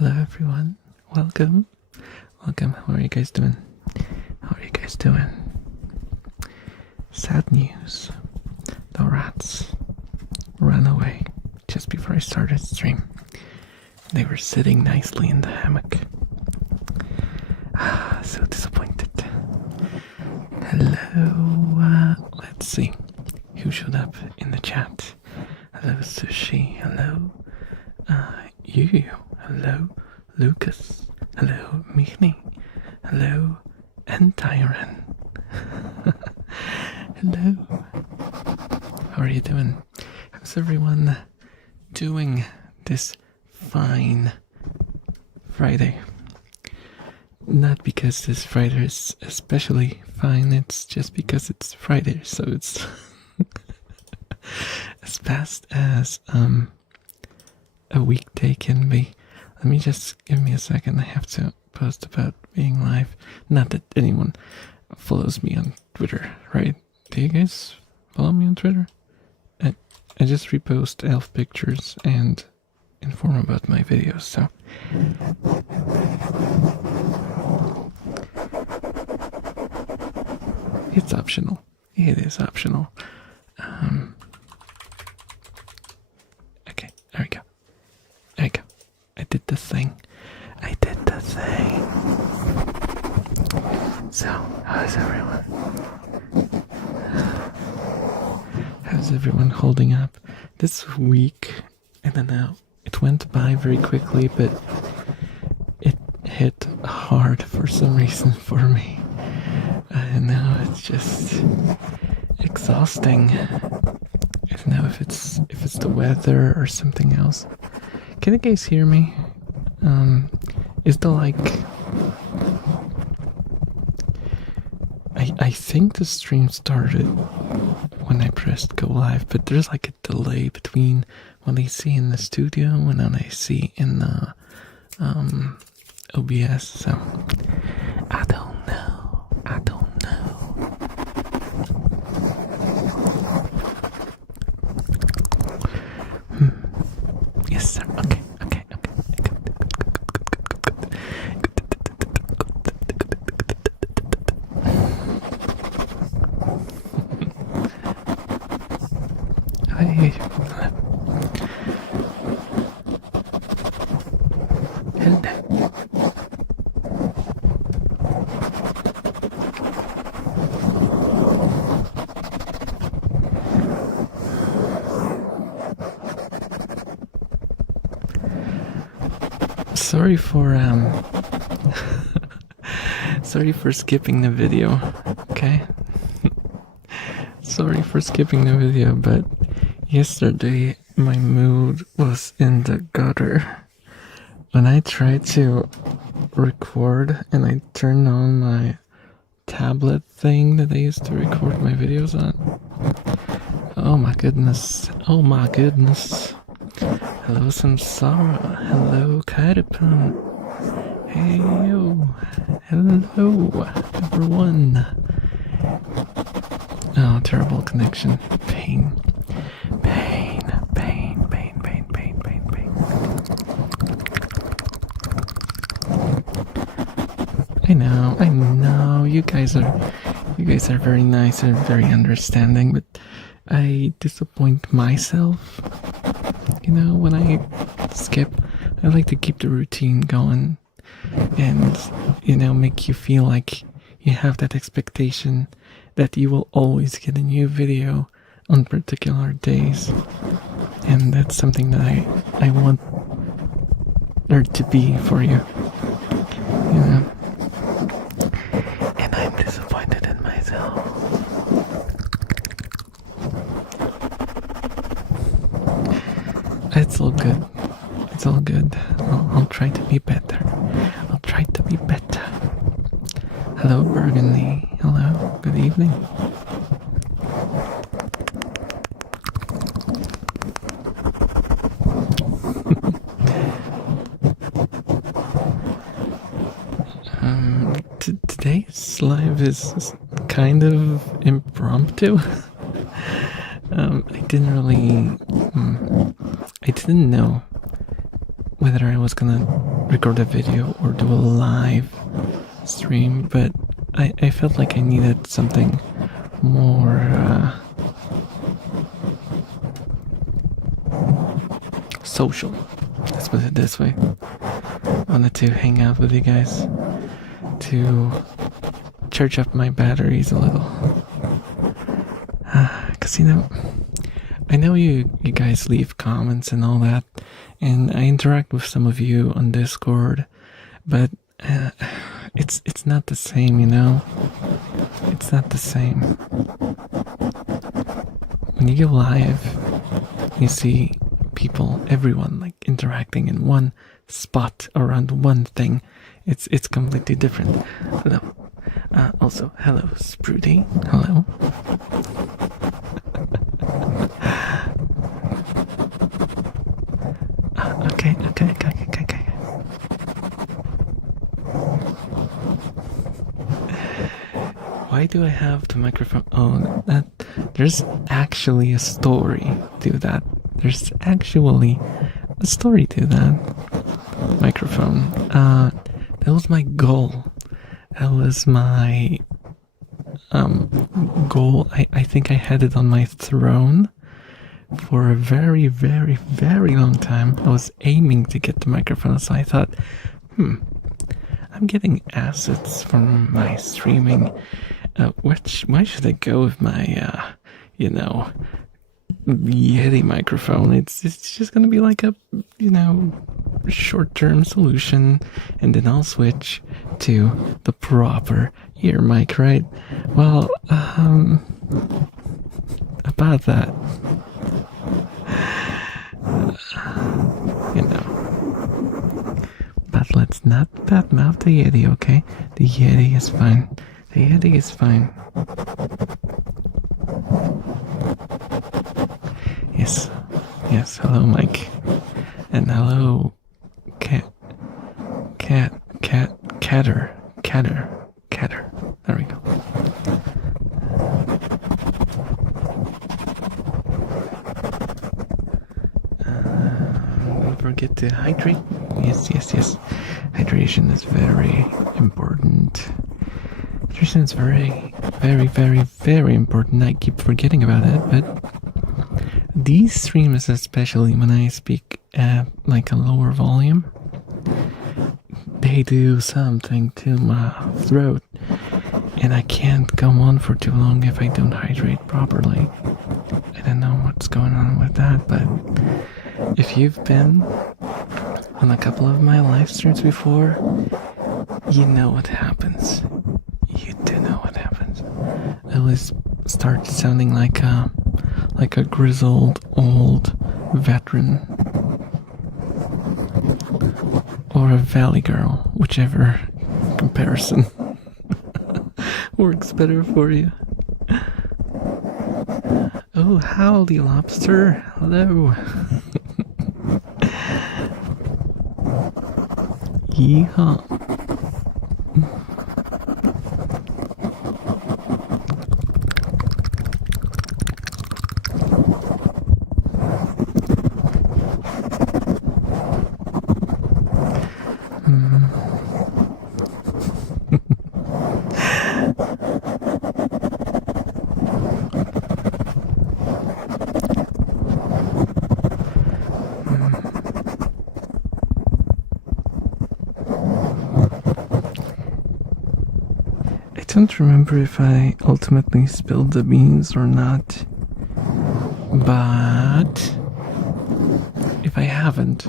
Hello everyone, welcome. How are you guys doing? Sad news. The rats ran away just before I started stream. They were sitting nicely in the hammock. So disappointed. Hello, let's see who showed up in the chat. Hello Sushi, hello you, hello Lucas, hello Michni, hello Entiren. Hello, how are you doing? How's everyone doing this fine Friday? Not because this Friday is especially fine, it's just because it's Friday, so it's as fast as a weekday can be. Let me just give me a second. I have to post about being live. Not that anyone follows me on Twitter, right? Do you guys follow me on Twitter? I just repost elf pictures and inform about my videos, so it's optional. It is optional. Okay, there we go. I did the thing. So, how's everyone? How's everyone holding up? This week, I don't know, it went by very quickly, but it hit hard for some reason for me. And now it's just exhausting. I don't know if it's the weather or something else. Can you guys hear me? Is the I think the stream started when I pressed go live, but there's like a delay between what I see in the studio and what I see in the OBS, so I don't know. Yes, sir. Okay. Sorry for skipping the video, okay? Sorry for skipping the video, but yesterday my mood was in the gutter. When I tried to record and I turned on my tablet thing that I used to record my videos on. Oh my goodness. Hello Samsara. Hello Kairipun. Hey yo. Hello everyone. Oh, terrible connection. Pain. I know. You guys are very nice and very understanding, but I disappoint myself. You know, when I skip, I like to keep the routine going and, you know, make you feel like you have that expectation that you will always get a new video on particular days. And that's something that I want there to be for you. You know? And I'm disappointed in myself. It's all good. I'll try to be better. Hello, Burgundy. Hello, good evening. Today's live is kind of impromptu. I didn't know whether I was gonna record a video or do a live stream, but I felt like I needed something more social. Let's put it this way. I wanted to hang out with you guys to charge up my batteries a little. Cause I know you guys leave comments and all that, and I interact with some of you on Discord, but it's not the same, It's not the same. When you go live, you see people, everyone, like interacting in one spot around one thing. It's completely different. Hello. Also, hello, Sprudy. Hello. Okay. Why do I have the microphone? Oh, there's actually a story to that. There's actually a story to that microphone. That was my goal. That was my goal. I think I had it on my throne for a very, very, very long time. I was aiming to get the microphone, so I thought, I'm getting assets from my streaming. Why should I go with my, Yeti microphone? It's just gonna be like a, short-term solution, and then I'll switch to the proper ear mic, right? Well, about that, but let's not badmouth the Yeti, okay? The Yeti is fine. The Yeti is fine. Yes, hello, Mike. And hello, Catter. There we go. Don't forget to hydrate. Yes. Hydration is very important. Hydration is very, very, very, very important. I keep forgetting about it, but these streams, especially when I speak at like a lower volume, they do something to my throat, and I can't go on for too long if I don't hydrate properly. I don't know what's going on with that, but if you've been on a couple of my live streams before, you know what happens. You do know what happens. I always start sounding like a grizzled old veteran, or a valley girl, whichever comparison works better for you. Oh, howdy, lobster. Hello. Yeehaw. I don't remember if I ultimately spilled the beans or not, but if I haven't,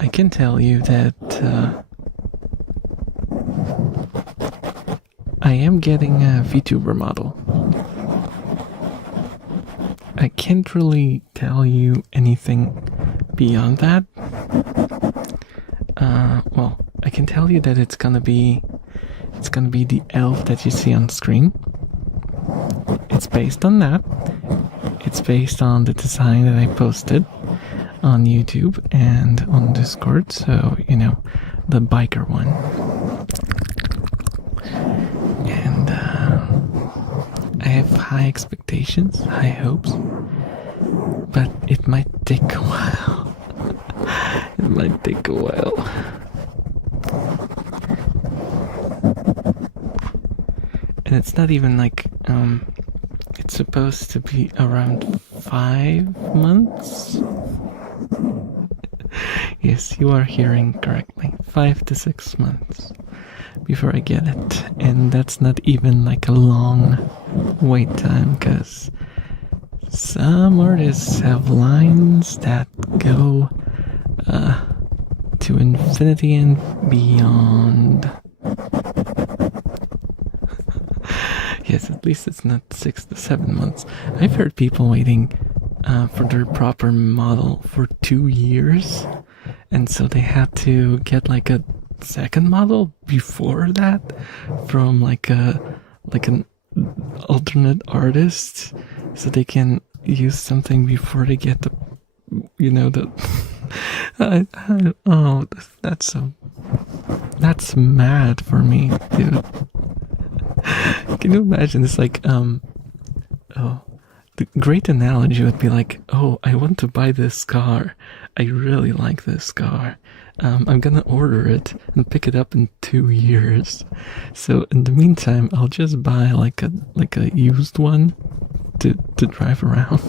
I can tell you that I am getting a VTuber model. I can't really tell you anything beyond that. Well, I can tell you that it's gonna be the elf that you see on screen. It's based on that. It's based on the design that I posted on YouTube and on Discord, so, the biker one. And I have high expectations, high hopes. but it might take a while. It might take a while. And it's not even like, it's supposed to be around 5 months. Yes, you are hearing correctly. 5 to 6 months before I get it. And that's not even like a long wait time, because some artists have lines that go to infinity and beyond. Yes, at least it's not 6 to 7 months. I've heard people waiting for their proper model for 2 years, and so they had to get like a second model before that from like an alternate artist, so they can use something before they get the, that's mad for me, dude. Can you imagine? It's like, the great analogy would be like, oh, I want to buy this car. I really like this car. I'm gonna order it and pick it up in 2 years. So in the meantime, I'll just buy like a used one to drive around.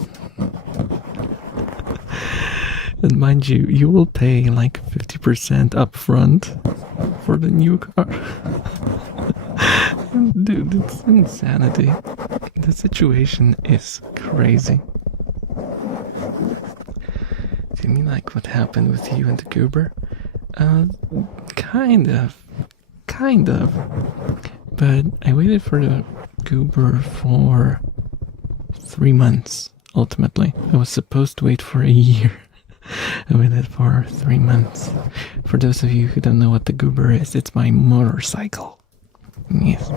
And mind you, you will pay like 50% upfront for the new car. Dude, it's insanity. The situation is crazy. Do you mean like what happened with you and the goober? Kind of. But I waited for the goober for 3 months, ultimately. I was supposed to wait for a year. I waited for 3 months. For those of you who don't know what the goober is, it's my motorcycle. Yes.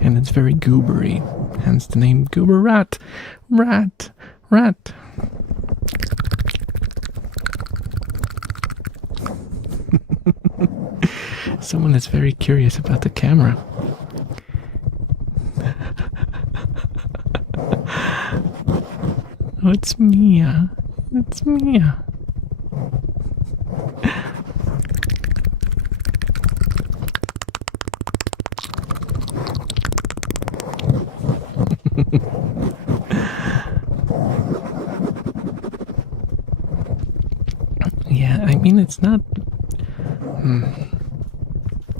And it's very goobery, hence the name Goober Rat. Rat. Someone is very curious about the camera. Oh, it's Mia. It's Mia. Yeah, I mean, it's not...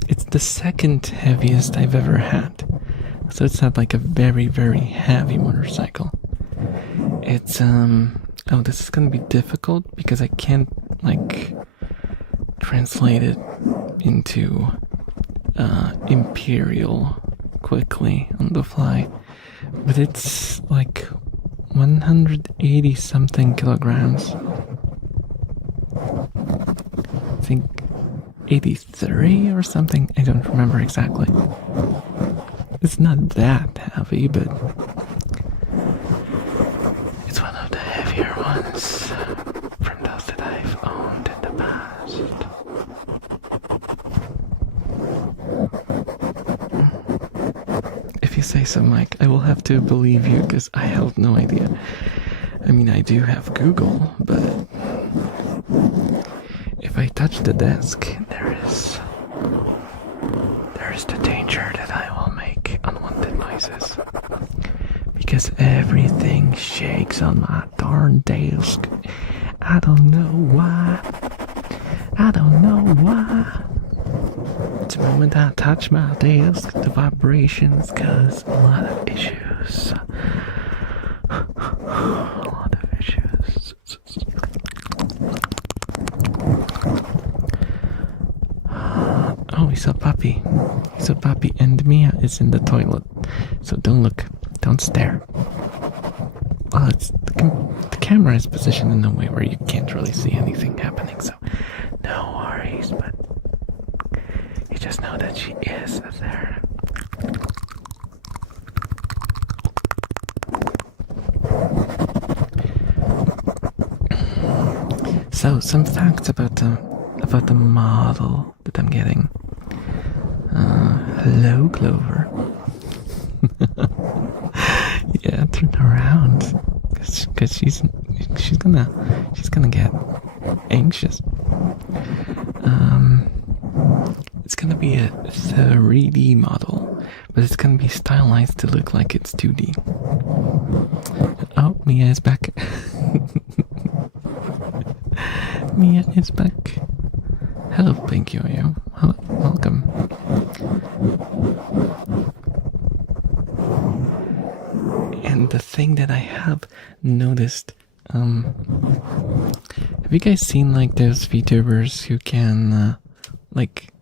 It's the second heaviest I've ever had. So it's not like a very, very heavy motorcycle. It's, oh, this is gonna be difficult because I can't, like, translate it into, imperial quickly on the fly. But it's like 180 something kilograms. I think 83 or something. I don't remember exactly. It's not that heavy, but it's one of the heavier ones from those that I've owned in the past. If you say so, Mike, I will have to believe you because I have no idea. I mean, I do have Google, but if I touch the desk, there is the danger that I will make unwanted noises. Because everything shakes on my darn desk. I don't know why. The moment I touch my desk, the vibrations cause a lot of issues. Oh, he's a puppy. And Mia is in the toilet. So don't look. Don't stare. Well, the camera is positioned in a way where you can't really see anything happening, so no worries, but you just know that she is there. So, some facts about the model that I'm getting. Hello, Clover. Yeah, turn around. because she's gonna get anxious. It's gonna be a 3D model, but it's gonna be stylized to look like it's 2D. Oh, Mia is back. Mia is back. Hello, Pink Yo-Yo. Hello, welcome. And the thing that I have noticed, have you guys seen like those VTubers who can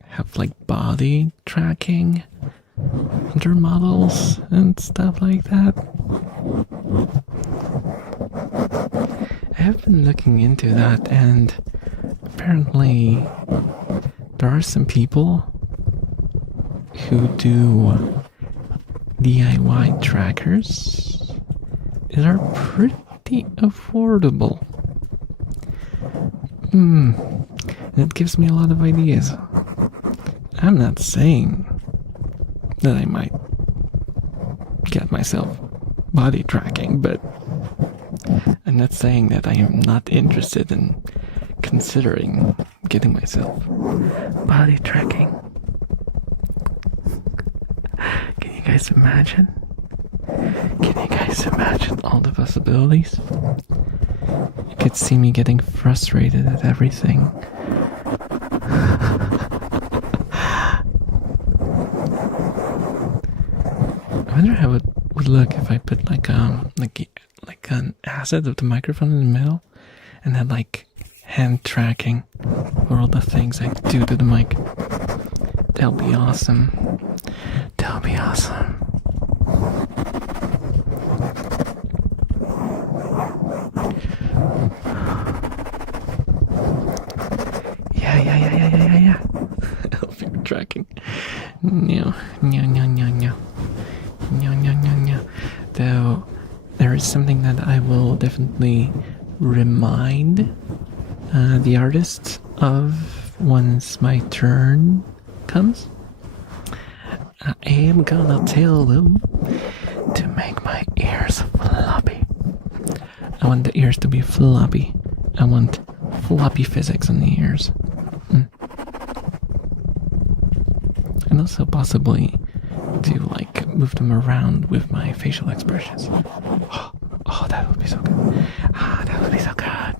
have like body tracking under models and stuff like that? I have been looking into that, and apparently there are some people who do DIY trackers that are pretty affordable. It gives me a lot of ideas. I'm not saying that I might get myself body tracking, but I'm not saying that I am not interested in considering getting myself body tracking. Can you guys imagine? Can you guys imagine all the possibilities? You could see me getting frustrated at everything. I wonder how it would look if I put like an asset of the microphone in the middle and had like hand tracking for all the things I do to the mic. That'll be awesome. That'll be awesome. Yeah. Elfrave tracking. No. Though there is something that I will definitely remind the artist of once my turn comes. I am gonna tell them to make my ears floppy. I want the ears to be floppy. I want floppy physics on the ears. And also possibly to like move them around with my facial expressions. Oh, that would be so good. That would be so good.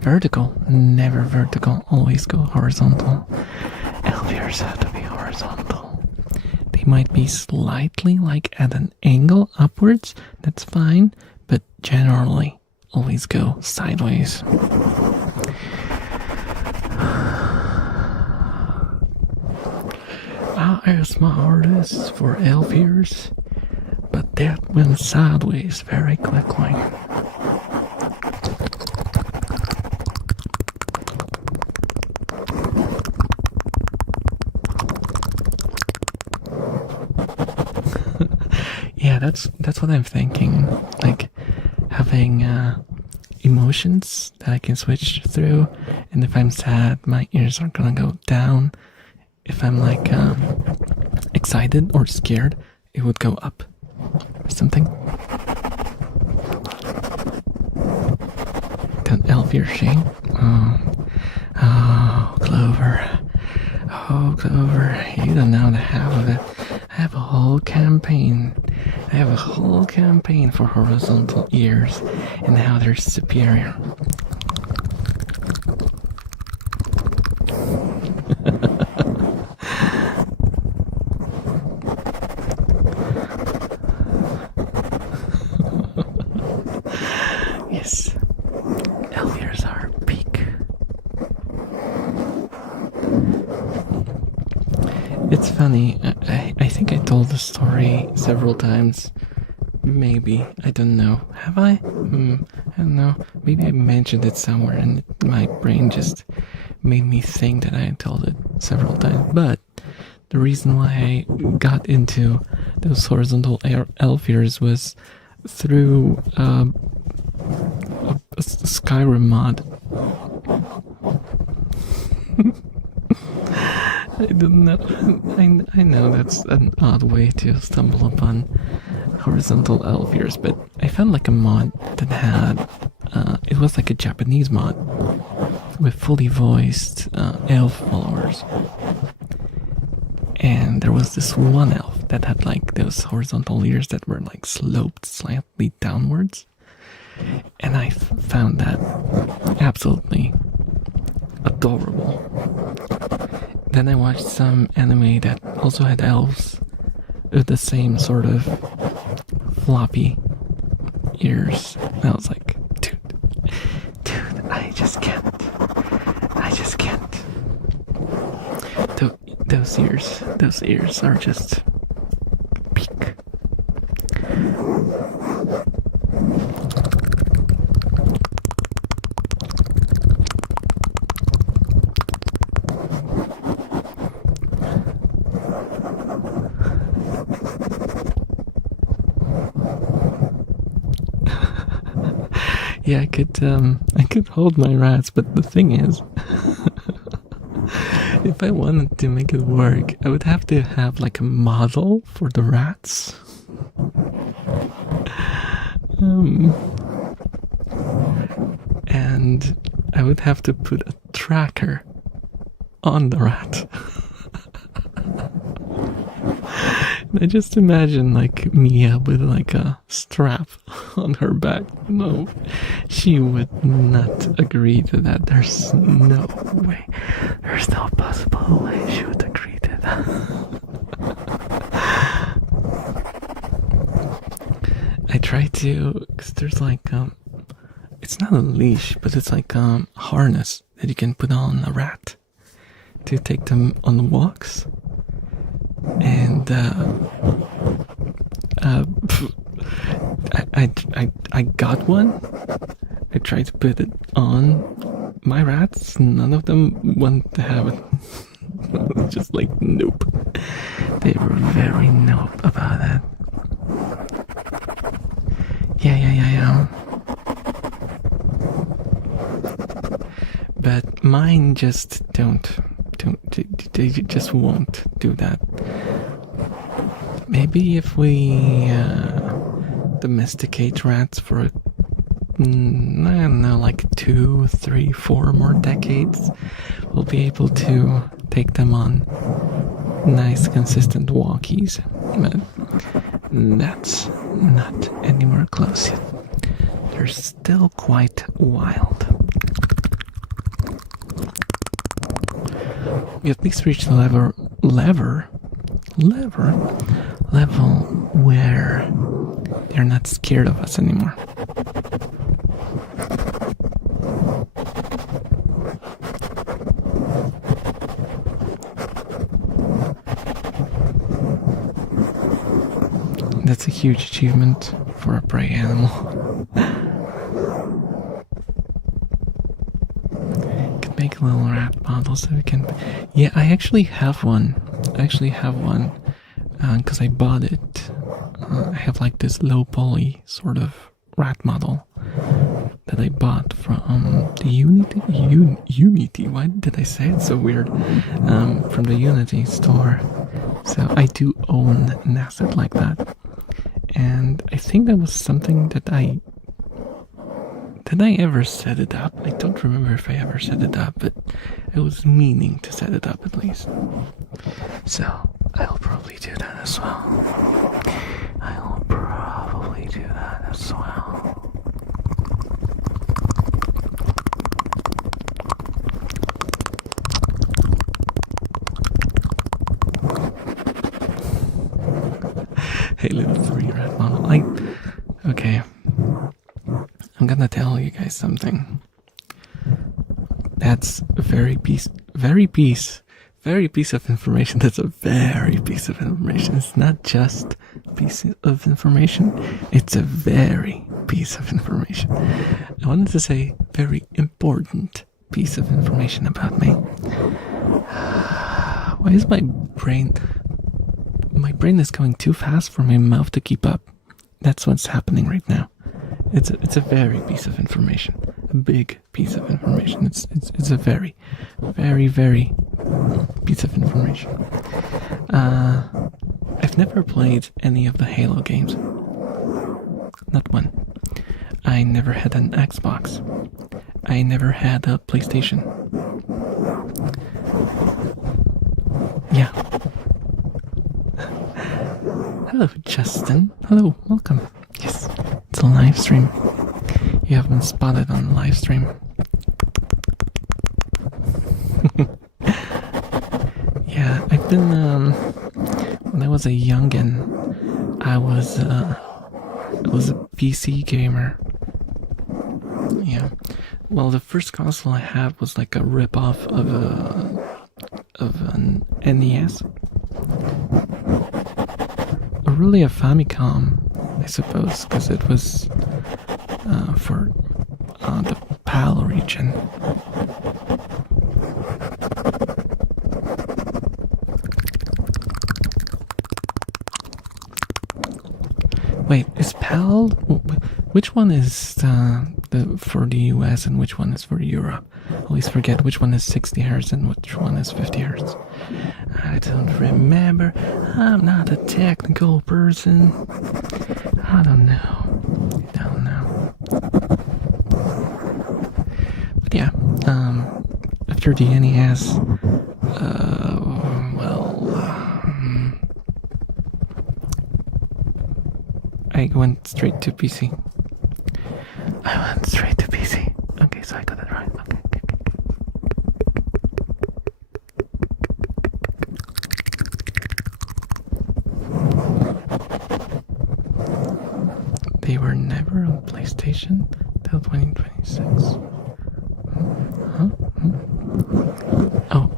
Vertical, never vertical, always go horizontal. Elf ears have to be horizontal. They might be slightly like at an angle upwards, that's fine, but generally always go sideways. ASMR artists for elf ears, but that went sideways very quickly. Yeah, that's what I'm thinking. Like having emotions that I can switch through, and if I'm sad, my ears are gonna go down. If I'm like excited or scared, it would go up or something. An elf ear shame. Oh, Clover. Oh, Clover, you don't know the half of it. I have a whole campaign. For horizontal ears and how they're superior. Yes, elf ears are peak. It's funny, I think I told the story several times. Maybe, I don't know. Have I? I don't know. Maybe I mentioned it somewhere and my brain just made me think that I had told it several times. But the reason why I got into those horizontal elf ears was through a Skyrim mod. I don't know. I know that's an odd way to stumble upon horizontal elf ears, but I found like a mod that had it was like a Japanese mod with fully voiced elf followers. And there was this one elf that had like those horizontal ears that were like sloped slightly downwards. And I found that absolutely adorable. Then I watched some anime that also had elves with the same sort of floppy ears. And I was like, dude, I just can't. Those ears are just peak. Yeah, I could hold my rats, but the thing is, if I wanted to make it work, I would have to have like a model for the rats. And I would have to put a tracker on the rat. I just imagine like Mia with like a strap on her back. No, she would not agree to that. There's no way. There's no possible way she would agree to that. I try to, because there's like it's not a leash, but it's like a harness that you can put on a rat to take them on the walks. And I got one. I tried to put it on my rats. None of them want to have it. Just like nope. They were very nope about it. Yeah. But mine just don't. They just won't do that. Maybe if we domesticate rats for I don't know, like 2, 3, 4 more decades, we'll be able to take them on nice, consistent walkies. But that's not anywhere close yet. They're still quite wild. We at least reached the level where they're not scared of us anymore. That's a huge achievement for a prey animal. Could make a little rat model so we can. Yeah, I actually have one. Because I bought it. I have like this low poly sort of rat model that I bought from the Unity. Why did I say it so weird? From the Unity store. So I do own an asset like that. And I think that was something that did I ever set it up? I don't remember if I ever set it up, but I was meaning to set it up at least. So I'll probably do that as well. Hey, little 3-rat model. Okay. I'm gonna tell you guys something. That's a very piece of information. That's a very piece of information. It's not just a piece of information. It's a very piece of information. I wanted to say very important piece of information about me. Why is my brain is going too fast for my mouth to keep up? That's what's happening right now. It's a very piece of information. A big piece of information. It's a very, very, very piece of information. I've never played any of the Halo games. not one. I never had an Xbox. I never had a PlayStation. Yeah. Hello, Justin. Hello, welcome. Yes, it's a live stream. You have been spotted on the live stream. Yeah, I've been, when I was a youngin', I was a PC gamer. Yeah. Well, the first console I had was like a rip-off of an NES. Or really a Famicom, I suppose, because it was for the PAL region. Wait, is PAL? Which one is for the US and which one is for Europe? I always forget which one is 60 Hz and which one is 50 Hz. I don't remember. I'm not a technical person. I don't know. But yeah, after the NES, I went straight to PC. Okay, so I got it right. Okay. They were never on PlayStation till 2026.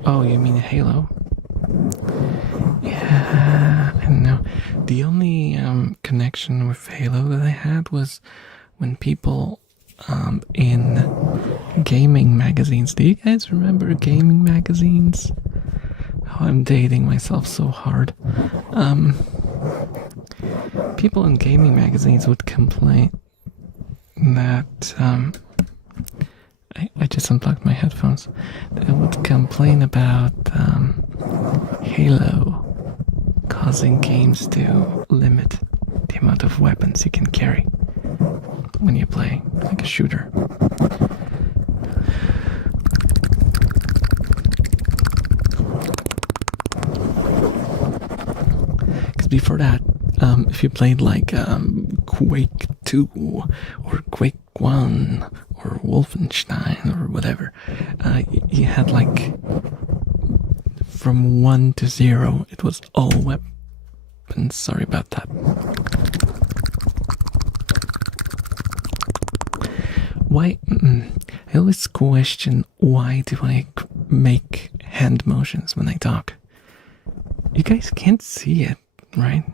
Oh, you mean Halo? Yeah, I know. The only connection with Halo that I had was when people in gaming magazines. Do you guys remember gaming magazines? Oh, I'm dating myself so hard. People in gaming magazines would complain that I just unplugged my headphones. They would complain about Halo causing games to limit the amount of weapons you can carry when you play like a shooter. Because before that, if you played like Quake 2 or Quake 1 or Wolfenstein or whatever, you had like from 1 to 0, it was all weapons. Sorry about that. Why? I always question why do I make hand motions when I talk. You guys can't see it, right?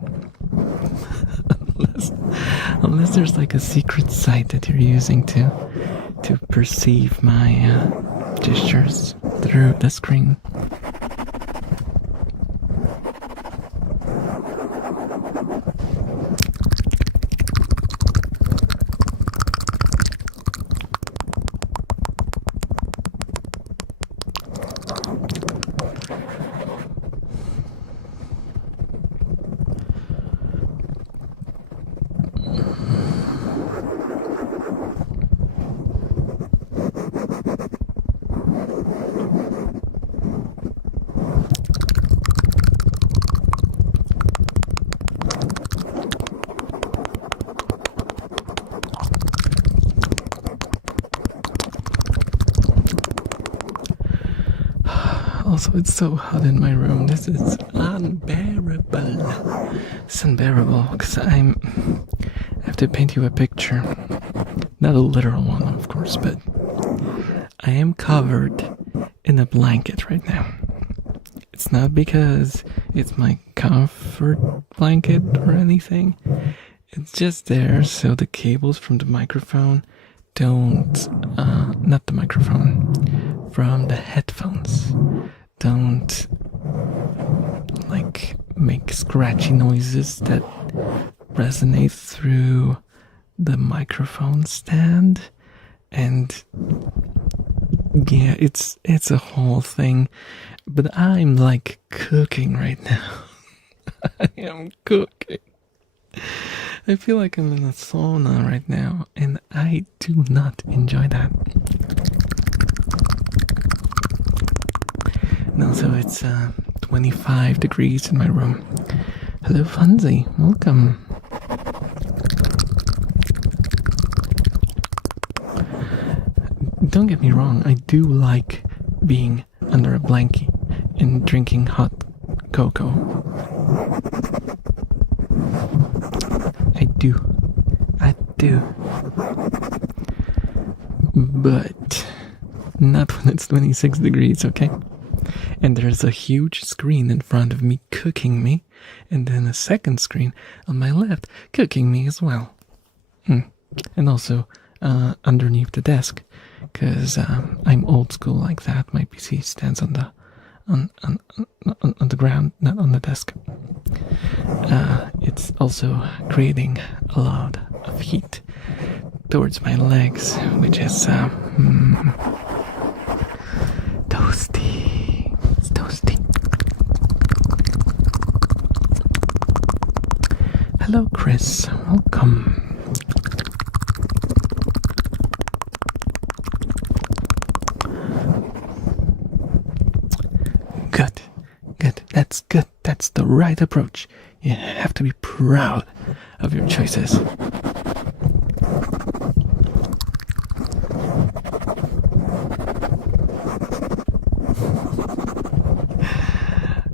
unless there's like a secret site that you're using to perceive my gestures through the screen. Also, it's so hot in my room. This is unbearable. It's unbearable because I have to paint you a picture. Not a literal one, of course, but I am covered in a blanket right now. It's not because it's my comfort blanket or anything. It's just there so the cables from the microphone don't, not the microphone, from the headphones don't like make scratchy noises that resonate through the microphone stand. And yeah, it's a whole thing, but I'm like cooking right now. I am cooking. I feel like I'm in a sauna right now, and I do not enjoy that. And also, it's 25 degrees in my room. Hello, Funzy. Welcome. Don't get me wrong, I do like being under a blanket and drinking hot cocoa. I do. But not when it's 26 degrees, okay? And there's a huge screen in front of me cooking me, and then a second screen on my left cooking me as well. And also underneath the desk, because I'm old school like that. My PC stands on the ground, not on the desk. It's also creating a lot of heat towards my legs, which is toasty. It's toasty. Hello, Chris. Welcome. Good. That's good. That's the right approach. You have to be proud of your choices.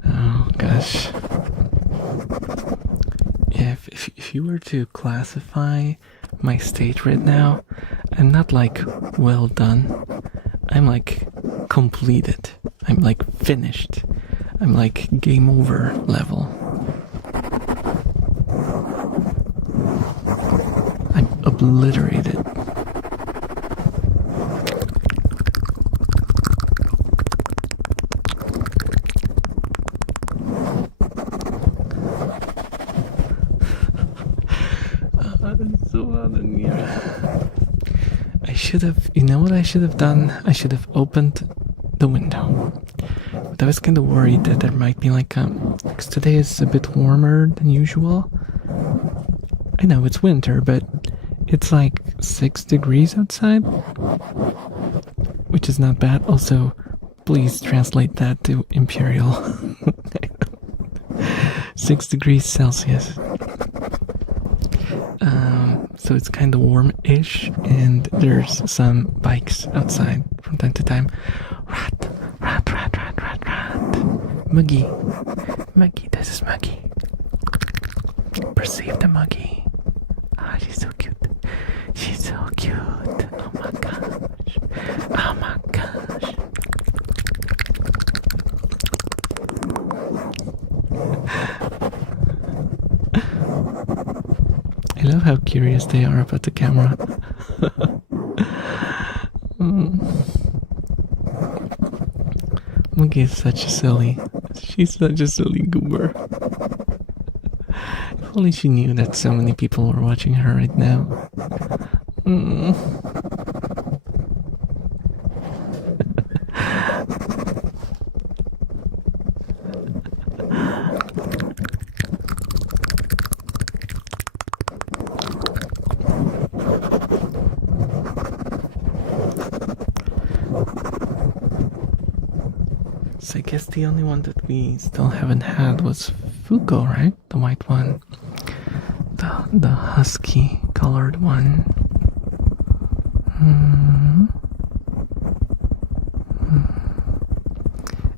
Oh gosh. If you were to classify my state right now, I'm not like well done. I'm like completed. I'm like finished. I'm like game over level. I'm obliterated. It's so hot in here. I should have, you know what I should have done? I should have opened the window. But I was kind of worried that there might be like, because today is a bit warmer than usual. I know it's winter, but it's like 6 degrees outside, which is not bad. Also, please translate that to imperial. 6 degrees Celsius. So it's kind of warm-ish, and there's some bikes outside from time to time. Rat. Muggy, this is Muggy. Perceive the Muggy. Ah, she's so cute. Oh my gosh. I love how curious they are about the camera. Muggy is such a silly. She's such a silly goober. If only she knew that so many people were watching her right now. So I guess the only one that we still haven't had was Fugo, right? The white one. The husky colored one.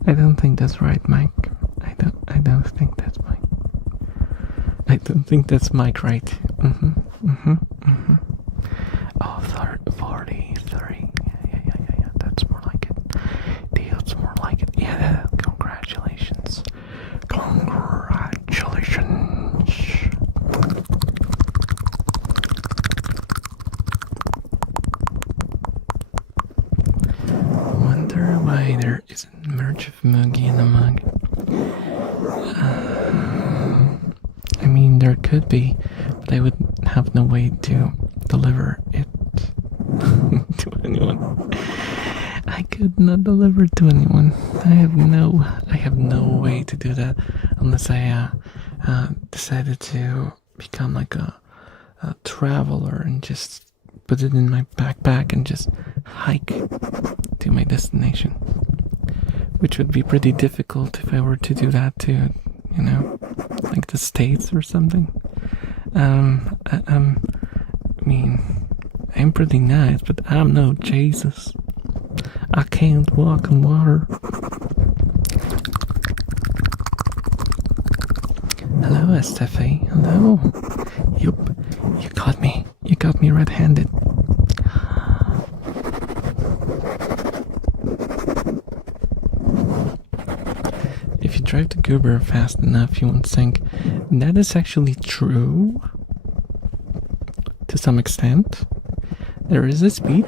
I don't think that's right, Mike. I don't think that's Mike. I don't think that's Mike, right? Oh, 40, 30. Yeah. That's more like it. That's more like it. Yeah, congratulations. Wonder why there isn't merch of Muggy in the mug. I mean, there could be, but I would have no way to deliver it to anyone. I could not deliver it to anyone. I have no way to do that unless I decided to become like a traveler and just put it in my backpack and just hike to my destination, which would be pretty difficult if I were to do that to, like the States or something. I mean, I'm pretty nice, but I'm no Jesus. I can't walk on water. Hello, Estefe. Hello. Yup, you caught me. You got me red-handed. If you drive the goober fast enough, you won't sink. That is actually true. To some extent. There is a speed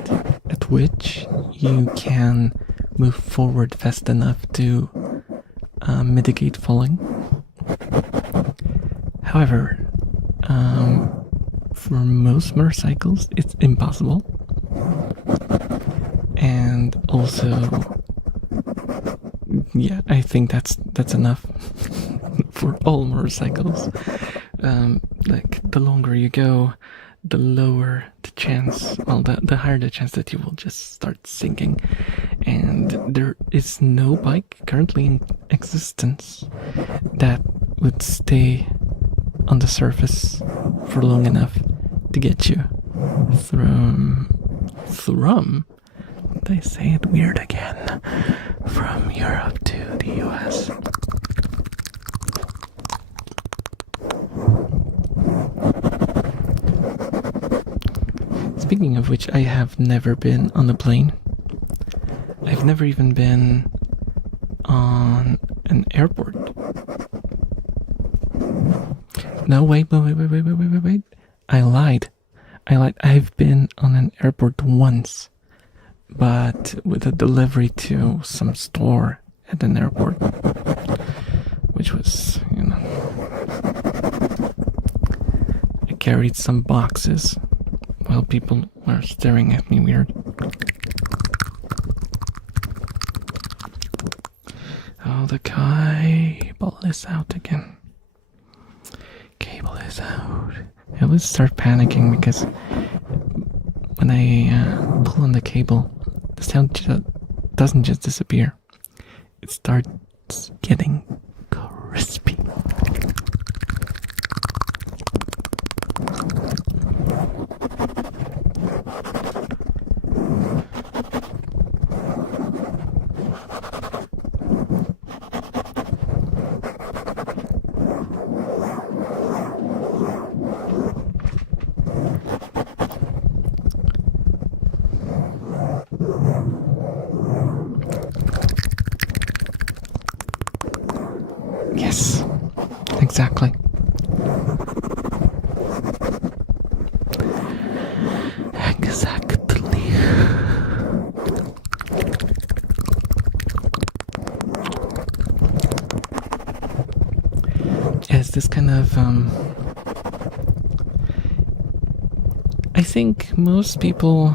at which you can move forward fast enough to mitigate falling. However, for most motorcycles, it's impossible. And also, yeah, I think that's enough for all motorcycles. Like, the longer you go, the lower the chance, well, the higher the chance that you will just start sinking. And there is no bike currently in existence that would stay on the surface for long enough to get you from they say it weird again, from Europe to the US. Speaking of which, I have never been on a plane. I've never even been on an airport. No, wait. I lied. I've been on an airport once, but with a delivery to some store at an airport, which was, I carried some boxes while people were staring at me weird. Oh, the cable is out again. Cable is out. I always start panicking because when I pull on the cable, the sound doesn't just disappear. It starts getting crispy. Yes, exactly. Exactly. Yes, this kind of, I think most people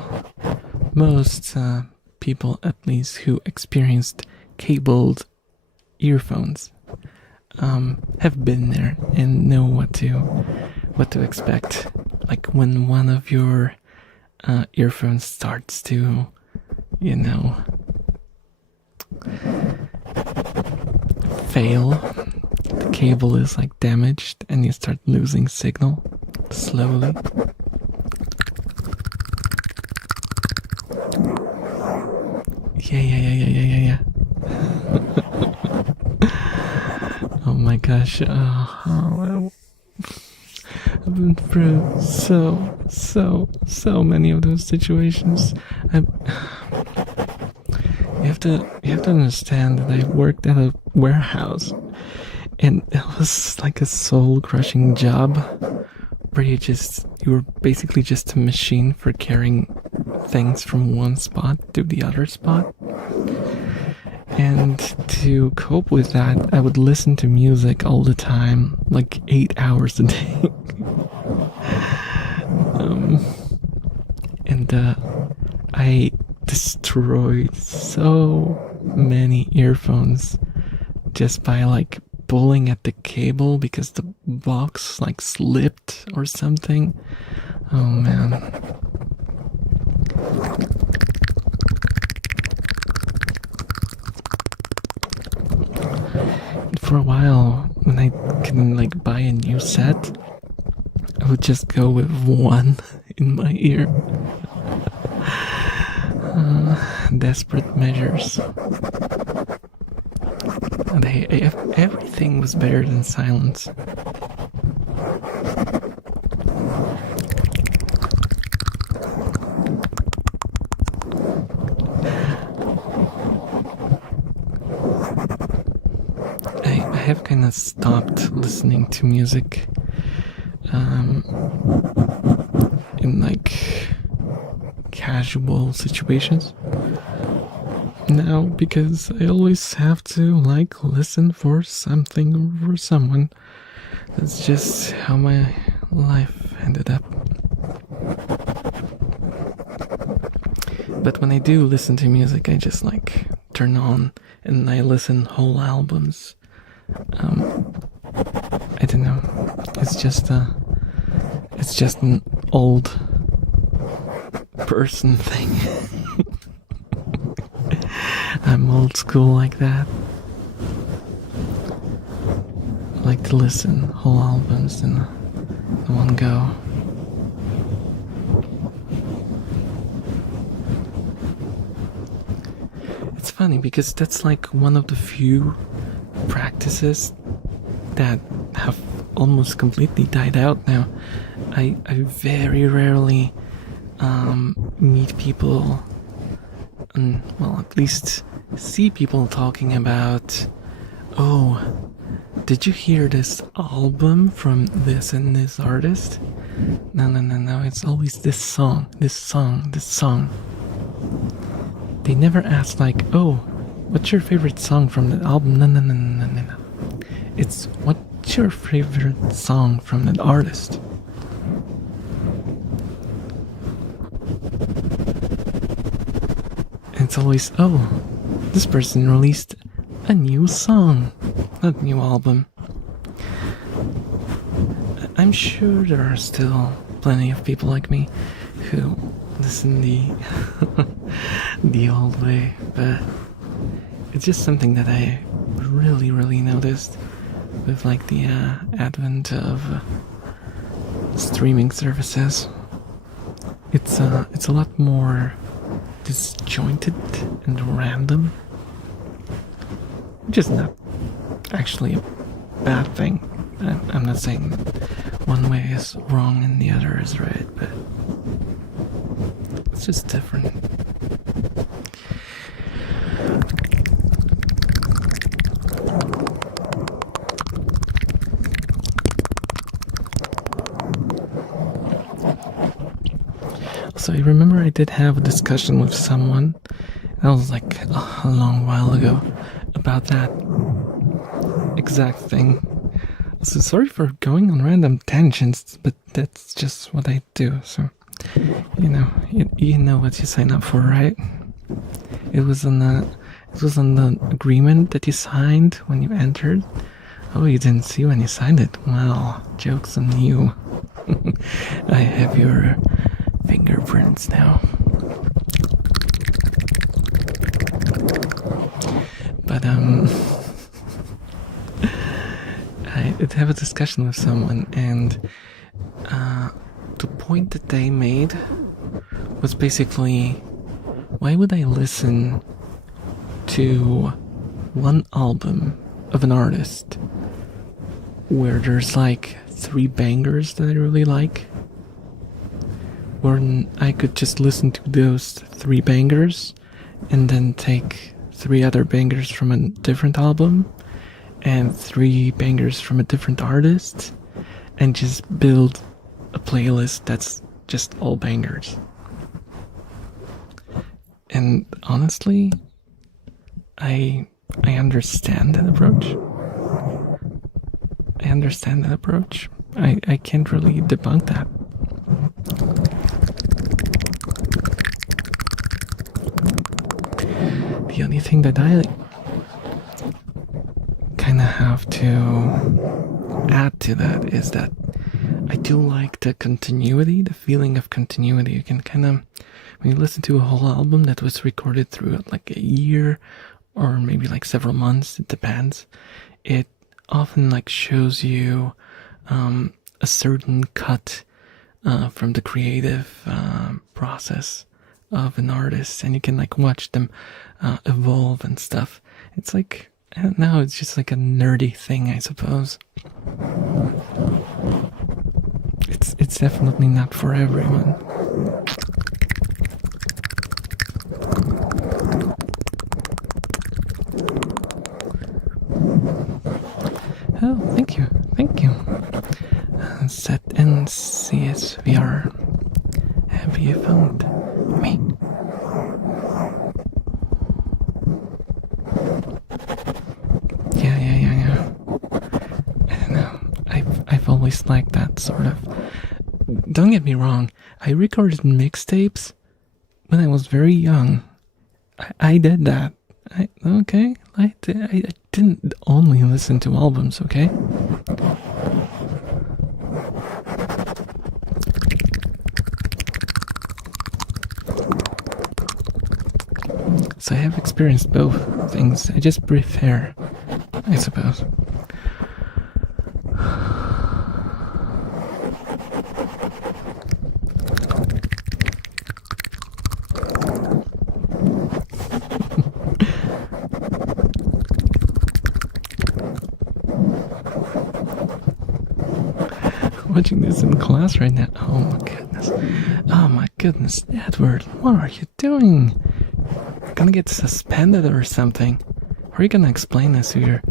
at least who experienced cabled earphones have been there and know what to expect. Like when one of your earphones starts to, fail, the cable is like damaged and you start losing signal slowly. Yeah. Oh my gosh, I've been through so many of those situations. You have to understand that I worked at a warehouse, and it was like a soul-crushing job where you were basically just a machine for carrying things from one spot to the other spot. And to cope with that, I would listen to music all the time, like 8 hours a day. I destroyed so many earphones just by like pulling at the cable because the box like slipped or something. Oh man. For a while, when I couldn't like buy a new set, I would just go with one in my ear. Desperate measures. And everything was better than silence. I have kind of stopped listening to music in like casual situations now, because I always have to like listen for something or for someone. That's just how my life ended up. But when I do listen to music, I just like turn on and I listen whole albums. I don't know. It's just an old person thing. I'm old school like that. I like to listen whole albums in one go. It's funny because that's like one of the few practices that have almost completely died out now. I very rarely meet people, and well, at least see people talking about, oh, did you hear this album from this and this artist? No, it's always this song. They never ask like, oh, what's your favorite song from the album? No. It's, what's your favorite song from that artist? It's always, oh, this person released a new song, not a new album. I'm sure there are still plenty of people like me who listen the the old way, but it's just something that I really noticed with like the advent of streaming services. It's a lot more disjointed and random, which is not actually a bad thing. I'm not saying one way is wrong and the other is right, but it's just different. So I remember I did have a discussion with someone, that was like a long while ago, about that exact thing. So sorry for going on random tangents, but that's just what I do. So, you know what you sign up for, right? It was on the agreement that you signed when you entered. Oh, you didn't see when you signed it? Well, joke's on you. I have your fingerprints now. But I did have a discussion with someone, and the point that they made was basically, why would I listen to one album of an artist where there's like 3 bangers that I really like, when I could just listen to those 3 bangers and then take 3 other bangers from a different album and 3 bangers from a different artist and just build a playlist that's just all bangers. And honestly, I understand that approach. I can't really debunk that. The only thing that I kind of have to add to that is that I do like the continuity, the feeling of continuity. You can kind of, when you listen to a whole album that was recorded through like a year or maybe like several months, it depends, it often like shows you a certain cut from the creative process of an artist, and you can like watch them evolve and stuff. It's like, I don't know, it's just like a nerdy thing, I suppose. It's definitely not for everyone. Oh, thank you. Set and CSVR. Have you found me? Yeah. I don't know. I've always liked that sort of. Don't get me wrong. I recorded mixtapes when I was very young. I did that. I didn't only listen to albums, okay? So I have experienced both things. I just prefer, I suppose. Watching this in class right now. Oh my goodness, Edward, what are you doing? You're gonna get suspended or something. How are you gonna explain this to your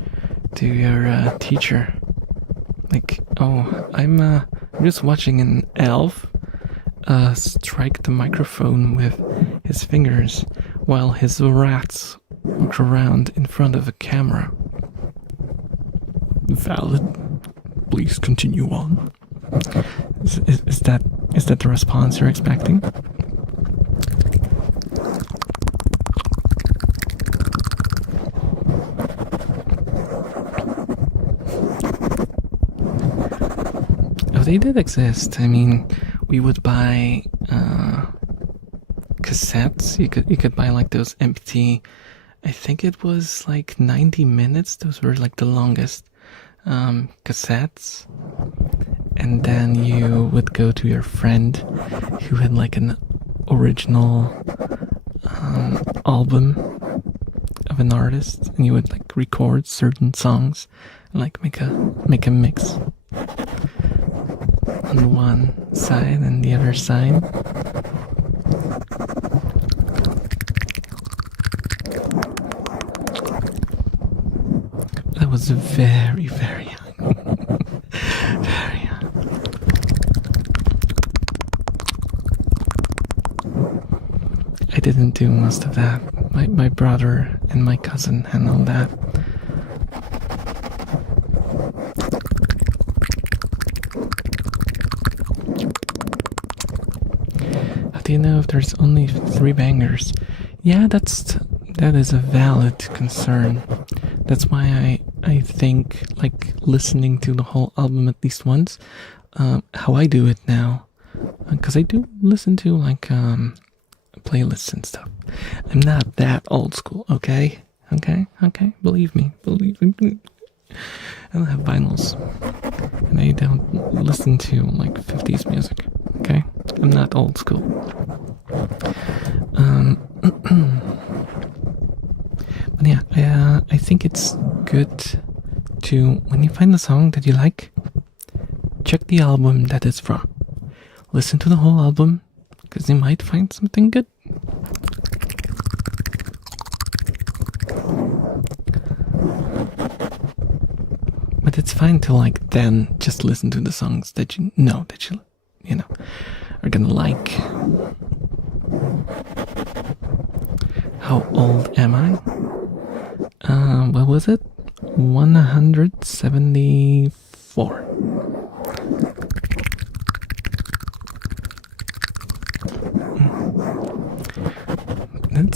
teacher? Like, oh, I'm just watching an elf strike the microphone with his fingers while his rats walk around in front of a camera. Valid. Please continue on. Is that the response you're expecting? Oh, they did exist. I mean, we would buy cassettes. You could buy like those empty. I think it was like 90 minutes. Those were like the longest cassettes. And then you would go to your friend who had like an original album of an artist, and you would like record certain songs and like make a mix on one side and the other side. That was very, very young. Very young. I didn't do most of that. My brother and my cousin handled that. How do you know if there's only 3 bangers? Yeah, that is a valid concern. That's why I think like listening to the whole album at least once, how I do it now, because I do listen to like playlists and stuff. I'm not that old school, okay? Believe me. I don't have vinyls, and I don't listen to like 50s music, okay? I'm not old school. But yeah, I think it's good to, when you find a song that you like, check the album that it's from. Listen to the whole album, because you might find something good. But it's fine to like then just listen to the songs that you know are gonna like. How old am I? What was it? 174.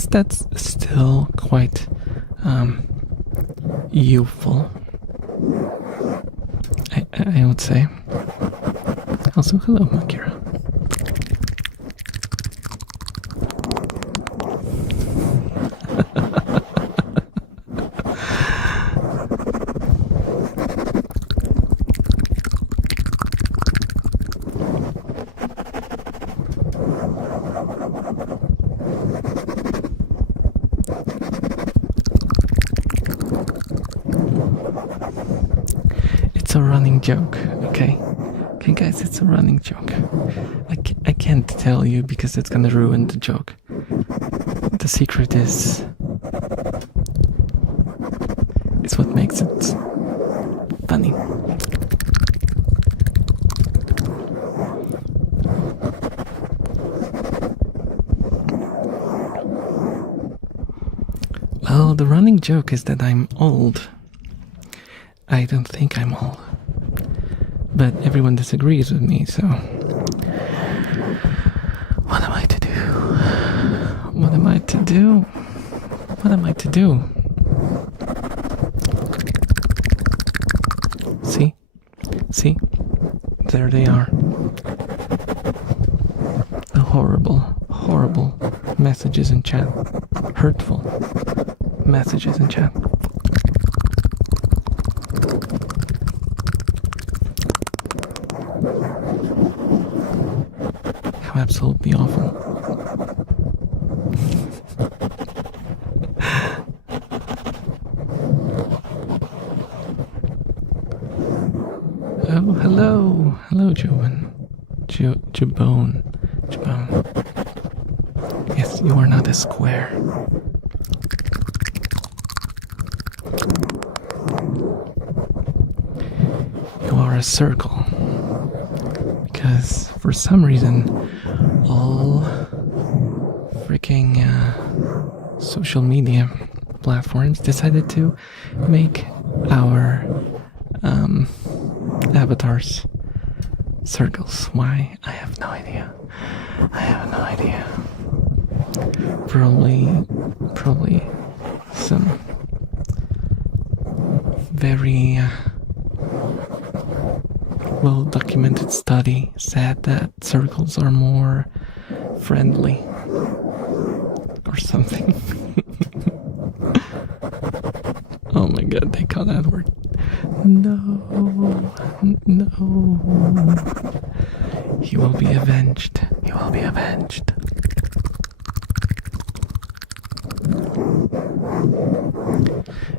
That's still quite youthful. I would say. Also, hello, Makira. It's a running joke, okay? Okay, guys, it's a running joke. I can't tell you because it's gonna ruin the joke. The secret is what makes it funny. Well, the running joke is that I'm old. I don't think I'm old. But everyone disagrees with me, so what am I to do? What am I to do? What am I to do? See? See? There they are. The horrible, horrible messages in chat. Hurtful messages in chat. How absolutely awful. Oh, hello. Hello, Joan. Jabone. Yes, you are not a square. You are a circle. Because for some reason, all freaking social media platforms decided to make our avatars circles. Why? I have no idea. Probably some very well-documented study said that circles are more friendly or something. Oh my god, they caught that word. No. He will be avenged.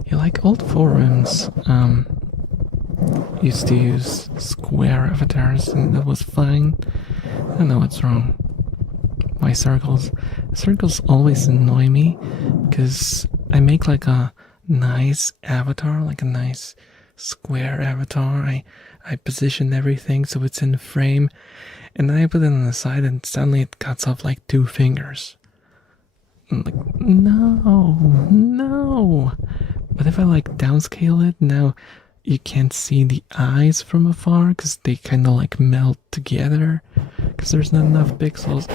You like old forums used to use square avatars and that was fine. I don't know what's wrong. Why circles always annoy me because I make like a nice avatar, like a nice square avatar. I position everything so it's in the frame and then I put it on the side and suddenly it cuts off like 2 fingers. I'm like, no. But if I like downscale it, now you can't see the eyes from afar because they kind of like melt together because there's not enough pixels.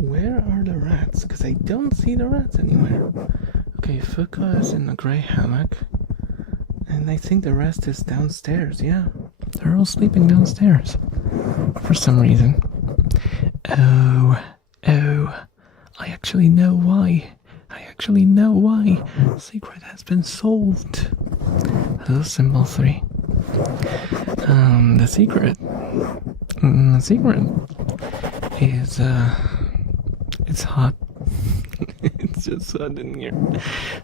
Where are the rats? Because I don't see the rats anywhere. Okay, Fuka is in the grey hammock. And I think the rest is downstairs, yeah. They're all sleeping downstairs. For some reason. Oh. I actually know why. Secret has been solved. Hello, Symbol 3. The secret is, it's hot. It's just hot in here.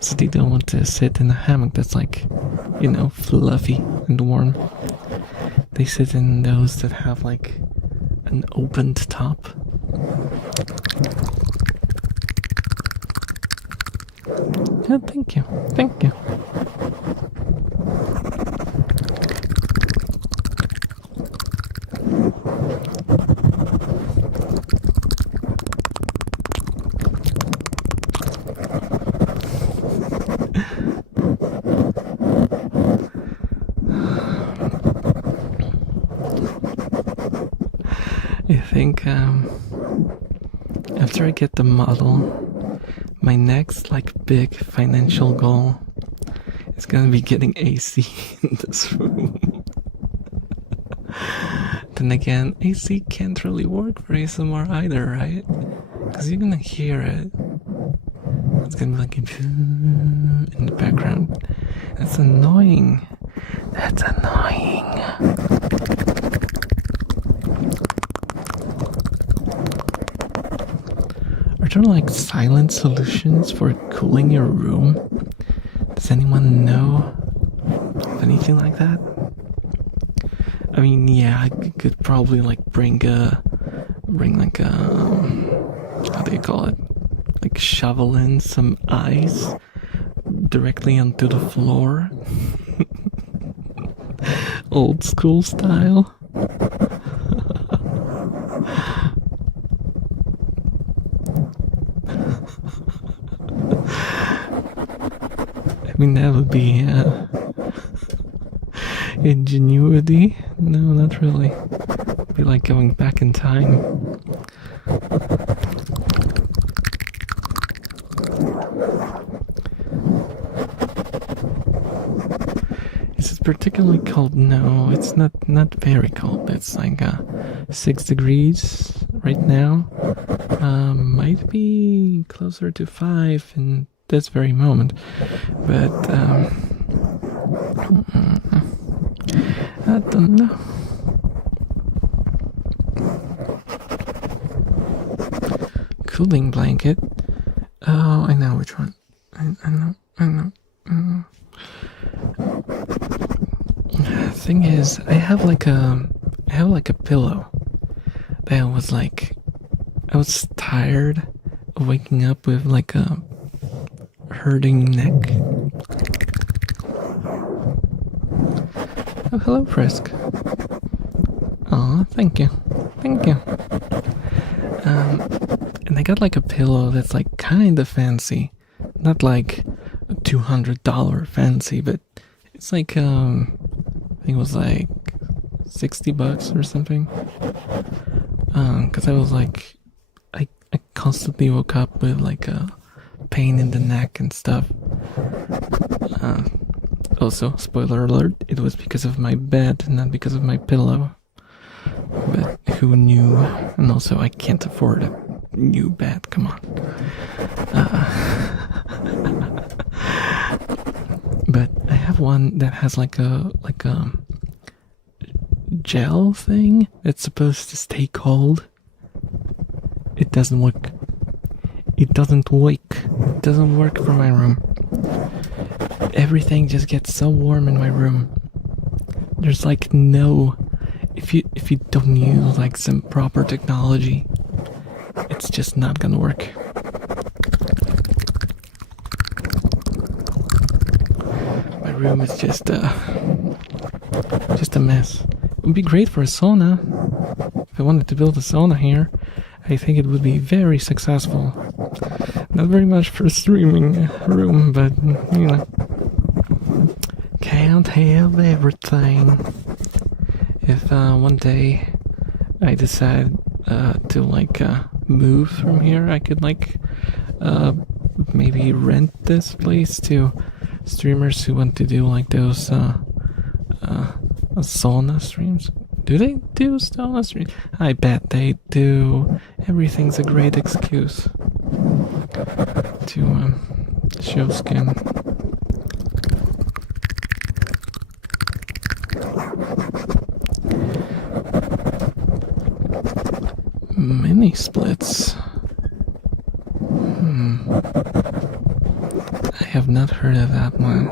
So they don't want to sit in a hammock that's like, fluffy and warm. They sit in those that have like an opened top. Yeah, thank you. Thank you. I think after I get the model, my next like big financial goal is gonna be getting AC in this room. Then again, AC can't really work for ASMR either, right? Because you're gonna hear it. It's gonna be like in the background. That's annoying. That's annoying. Are there like silent solutions for cooling your room? Does anyone know of anything like that? I mean, yeah, I could probably like bring like a, how do you call it? Like shovel in some ice directly onto the floor. Old school style. I mean, that would be ingenuity. No, not really. It'd be like going back in time. Is it particularly cold? No, it's not very cold. It's like 6 degrees right now. Might be closer to 5 in this very moment, but I don't know. Cooling blanket. Oh, I know which one. I know. Thing is, I have like a pillow that I was tired of waking up with like a hurting neck. Oh, hello, Frisk. Aw, thank you. And I got like a pillow that's like kind of fancy, not like a $200 fancy, but it's like I think it was like $60 or something. Cause I was like, I constantly woke up with like a pain in the neck and stuff. Also, spoiler alert, it was because of my bed, not because of my pillow. But who knew? And also, I can't afford a new bed. Come on. But I have one that has like a gel thing that's supposed to stay cold. It doesn't work. It doesn't work for my room. Everything just gets so warm in my room. There's like no, if you don't use like some proper technology, it's just not gonna work. My room is just a mess. It would be great for a sauna. If I wanted to build a sauna here, I think it would be very successful. Not very much for a streaming room, but you know, can't have everything. If one day I decide to like move from here, I could like maybe rent this place to streamers who want to do like those sauna streams. Do they do sauna streams? I bet they do. Everything's a great excuse to show skin. Mini splits. I have not heard of that one.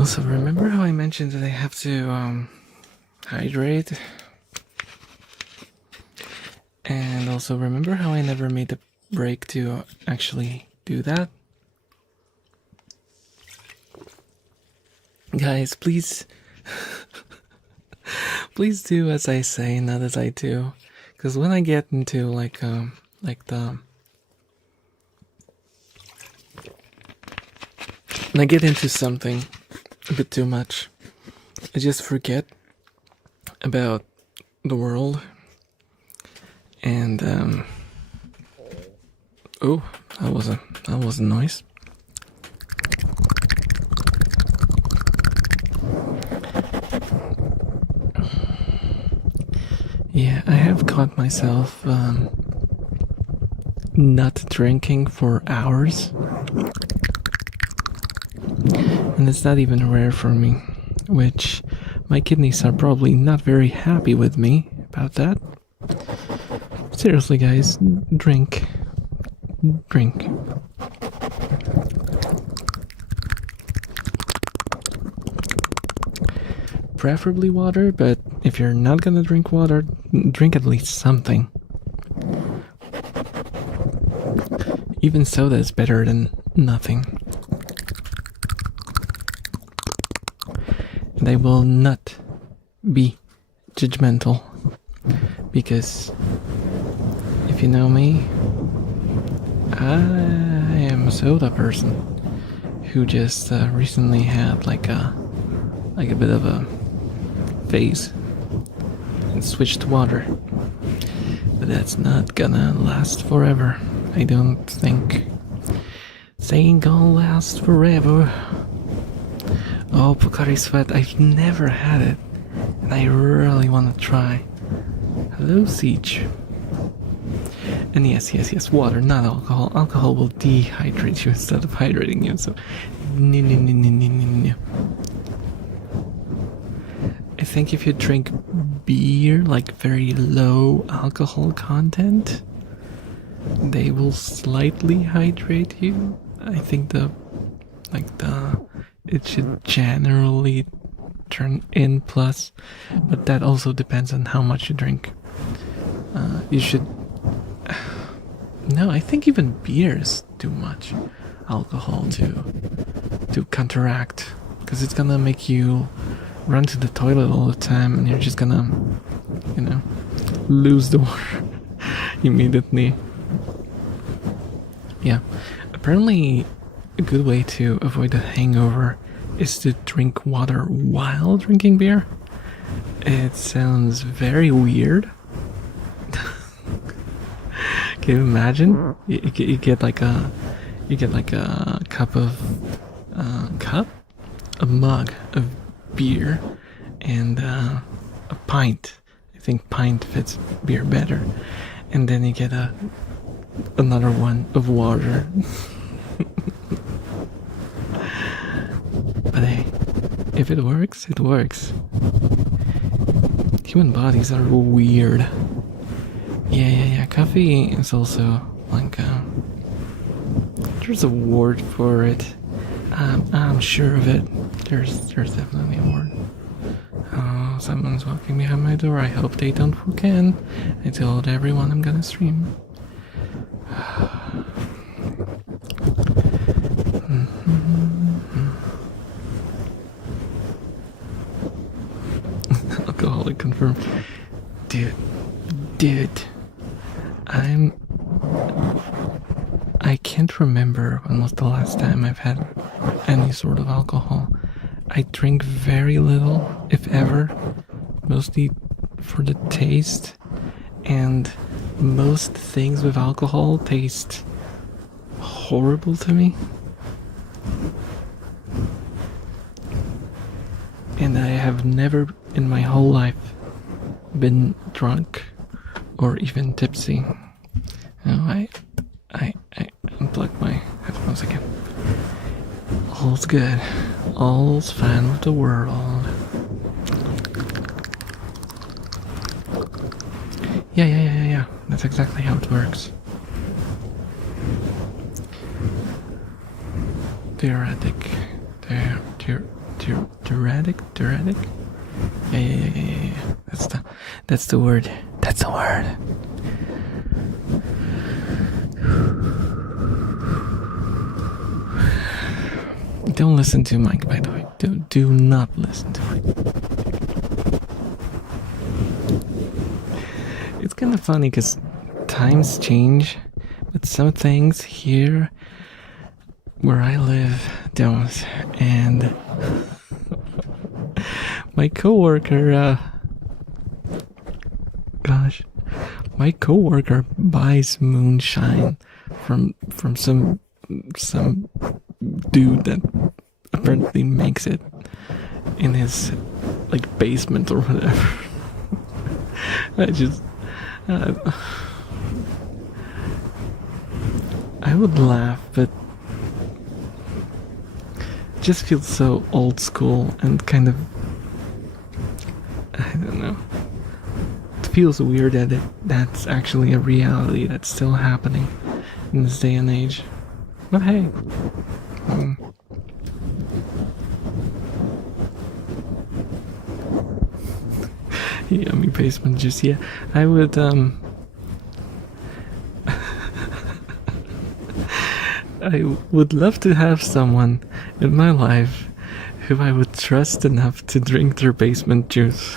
Also, remember how I mentioned that I have to hydrate? And also, remember how I never made the break to actually do that? Guys, please, please do as I say, not as I do. Because when I get into like the when I get into something a bit too much, I just forget about the world. And oh, that was a noise. Yeah, I have caught myself not drinking for hours. And it's not even rare for me, which my kidneys are probably not very happy with me about that. Seriously, guys, drink. Drink. Preferably water, but if you're not gonna drink water, drink at least something. Even soda is better than nothing. And I will not be judgmental, because if you know me, I am a soda person who just recently had like a bit of a phase and switched to water, but that's not gonna last forever. I don't think. This ain't gonna last forever. Oh, Pocari Sweat, I've never had it, and I really want to try. Hello, Siege. And yes, water, not alcohol. Alcohol will dehydrate you instead of hydrating you, so no. I think if you drink beer, like very low alcohol content, they will slightly hydrate you. I think it should generally turn in plus, but that also depends on how much you drink. You should. No, I think even beer is too much alcohol to counteract, because it's gonna make you run to the toilet all the time, and you're just gonna, lose the water immediately. Yeah, apparently a good way to avoid a hangover is to drink water while drinking beer. It sounds very weird. Can you imagine? You get like a cup of a mug of beer and a pint. I think pint fits beer better. And then you get another one of water. But hey, if it works, it works. Human bodies are weird. Yeah. Coffee is also like there's a word for it. I'm sure of it. There's definitely a word. Oh, someone's walking behind my door. I hope they don't walk in. I told everyone I'm gonna stream. Alcoholic confirmed. Dude. I can't remember when was the last time I've had any sort of alcohol. I drink very little, if ever, mostly for the taste, and most things with alcohol taste horrible to me. And I have never in my whole life been drunk or even tipsy. No, I unplugged my headphones again. All's good. All's fine with the world. Yeah. That's exactly how it works. Diuretic? Yeah. That's the word. That's the word. Don't listen to Mike, by the way. Do not listen to Mike. It's kind of funny because times change, but some things here where I live don't. And my coworker, my coworker buys moonshine from some dude that apparently makes it in his like basement or whatever. I would laugh, but it just feels so old school and kind of, I don't know. It feels weird that that's actually a reality that's still happening in this day and age. But hey. Yummy basement juice, yeah. I would, I would love to have someone in my life who I would trust enough to drink their basement juice.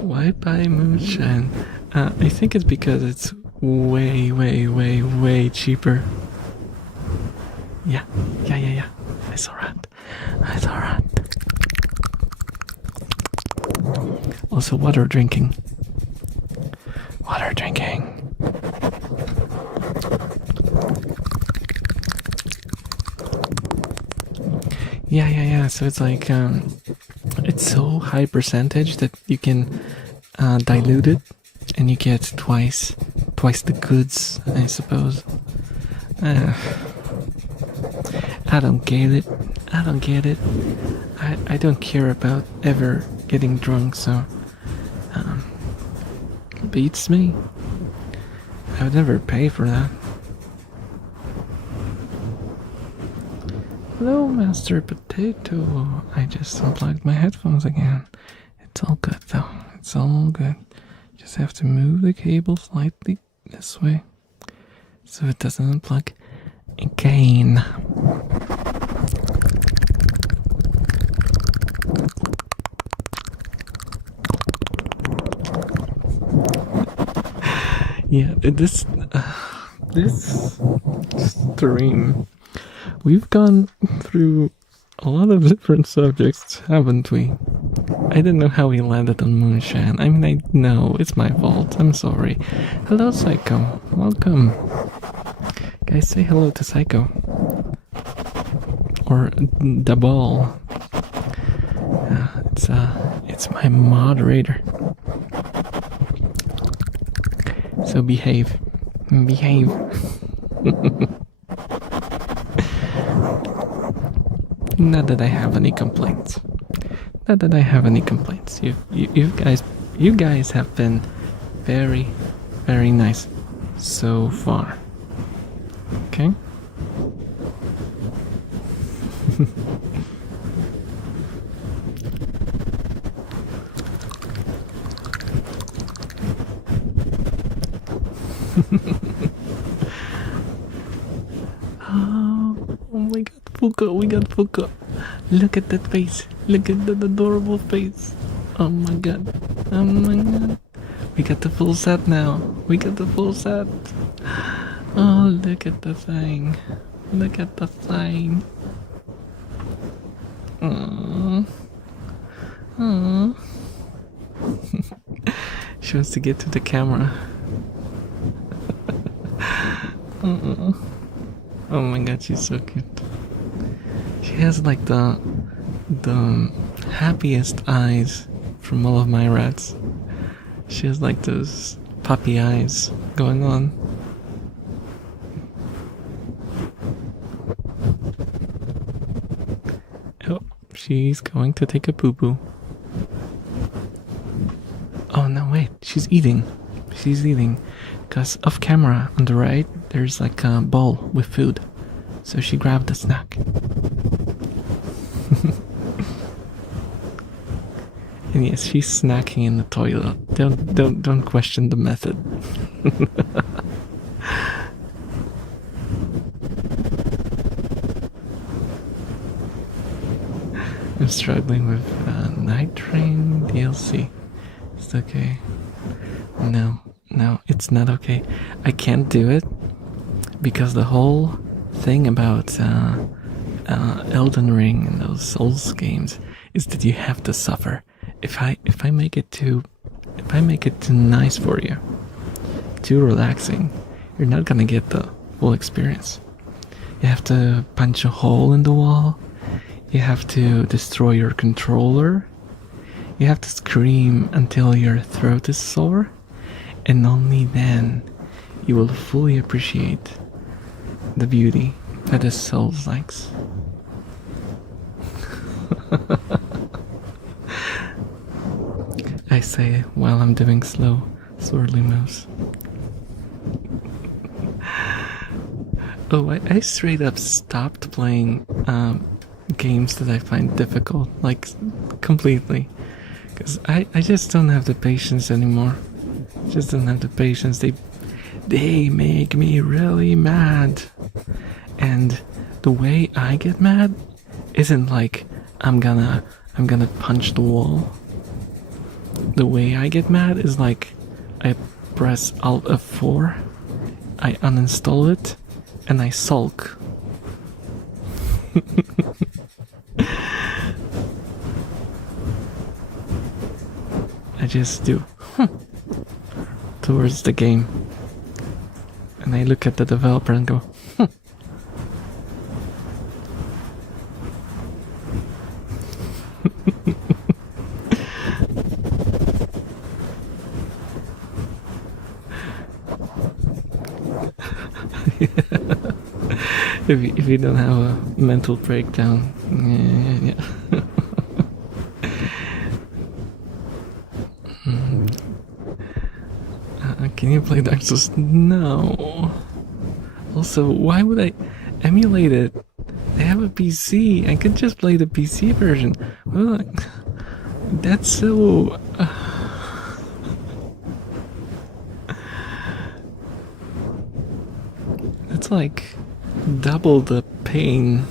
Why buy moonshine? I think it's because it's way cheaper. Yeah. I saw rat. Also, water drinking. Yeah. So it's like, it's so high percentage that you can dilute it, and you get twice the goods, I suppose. I don't get it. I don't care about ever getting drunk, so beats me. I would never pay for that. Hello, Master Potato. I just unplugged my headphones again. It's all good though. It's all good. Just have to move the cable slightly this way so it doesn't unplug again. Yeah, this stream, we've gone through a lot of different subjects, haven't we? I didn't know how we landed on moonshine. I mean, I know it's my fault. I'm sorry. Hello, Psycho. Welcome. Guys, say hello to Psycho. Or the ball. It's my moderator. So behave. Not that I have any complaints. You guys have been very, very nice so far. Okay? Oh my god, Fuka, we got Fuka. Look at that face. Look at that adorable face. Oh my god. We got the full set now. Oh, look at the thing. Aww. She wants to get to the camera. Oh my god, she's so cute. She has like the happiest eyes from all of my rats. She has like those puppy eyes going on. Oh, she's going to take a poo-poo. she's eating. She's eating. Because off camera on the right, there's like a bowl with food. So she grabbed a snack. And yes, she's snacking in the toilet. Don't question the method. I'm struggling with Night Train DLC. It's okay. No, it's not okay. I can't do it because the whole thing about Elden Ring and those Souls games is that you have to suffer. If I make it too nice for you, too relaxing, you're not gonna get the full experience. You have to punch a hole in the wall. You have to destroy your controller. You have to scream until your throat is sore, and only then you will fully appreciate the beauty that is Souls likes. I say while I'm doing slow swirly moves. Oh, I straight up stopped playing games that I find difficult, like completely, because I just don't have the patience anymore. Just don't have the patience. They make me really mad, and the way I get mad isn't like I'm gonna punch the wall. The way I get mad is like I press Alt F4, I uninstall it, and I sulk. I just do towards the game, and I look at the developer and go, if you don't have a mental breakdown, yeah. Can you play Dark Souls? No. Also, why would I emulate it? I have a PC. I could just play the PC version. Look, that's so. That's like double the pain.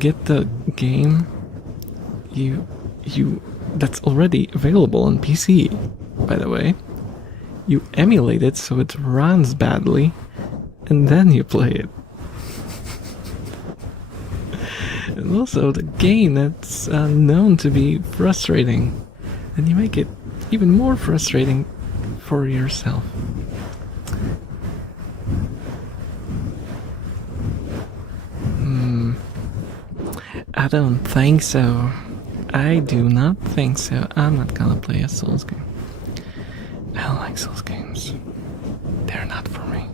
Get the game. That's already available on PC, by the way. You emulate it so it runs badly, and then you play it. And also the game that's known to be frustrating, and you make it even more frustrating for yourself. I don't think so. I do not think so. I'm not gonna play a Souls game. I don't like Souls games. They're not for me.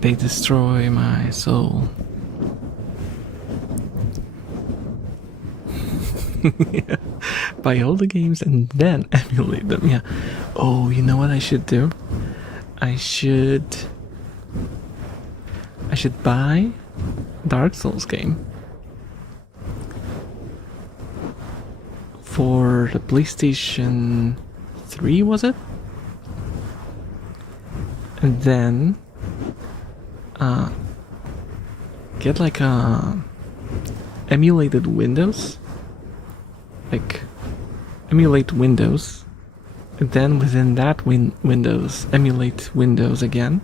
They destroy my soul. Yeah. Buy all the games and then emulate them. Yeah. Oh, you know what I should do? I should buy Dark Souls game for the PlayStation 3, was it? And then get like a emulated Windows, like emulate Windows, and then within that Windows emulate Windows again,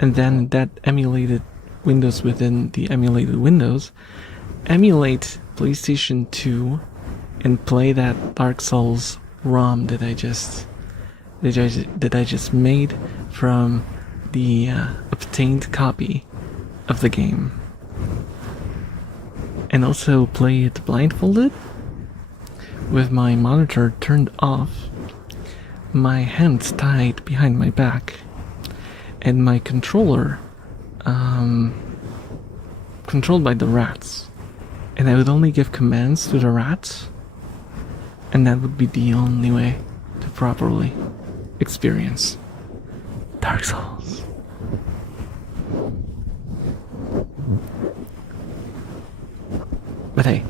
and then that emulated Windows within the emulated Windows emulate PlayStation 2 and play that Dark Souls ROM that I just made from the obtained copy of the game, and also play it blindfolded with my monitor turned off, my hands tied behind my back, and my controller controlled by the rats, and I would only give commands to the rats, And that would be the only way to properly experience Dark Souls. But hey,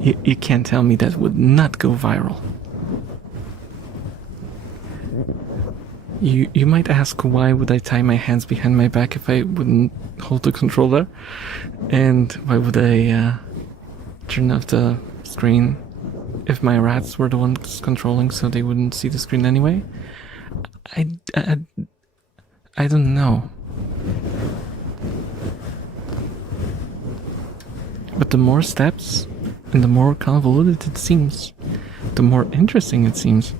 you can't tell me that would not go viral. You might ask, why would I tie my hands behind my back if I wouldn't hold the controller? And why would I turn off the screen if my rats were the ones controlling so they wouldn't see the screen anyway? I don't know. But the more steps and the more convoluted it seems, the more interesting it seems.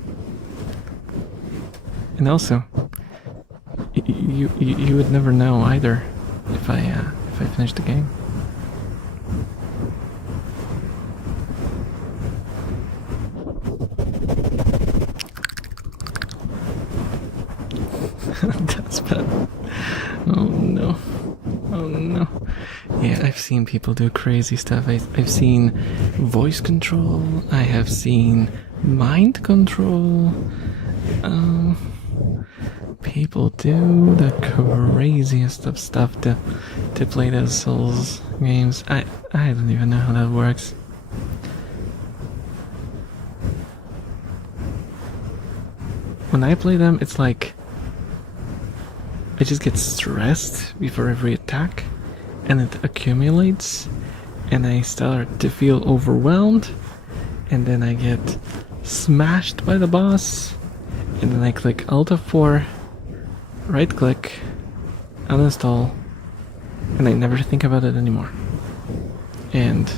And also, you would never know either if I finish the game. That's bad. Oh no. Oh no. Yeah, I've seen people do crazy stuff. I've seen voice control. I have seen mind control. People do the craziest of stuff to play those Souls games. I don't even know how that works. When I play them, it's like I just get stressed before every attack, and it accumulates, and I start to feel overwhelmed, and then I get smashed by the boss, and then I click Alt F4, right click, uninstall, and I never think about it anymore. And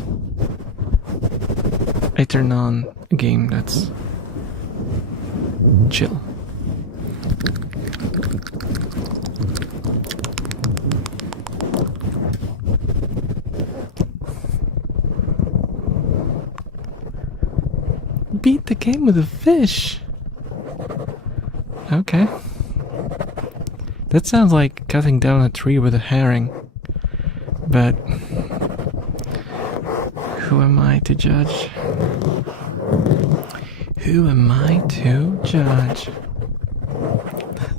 I turn on a game that's chill. Beat the game with a fish. Okay. That sounds like cutting down a tree with a herring. But who am I to judge? Who am I to judge?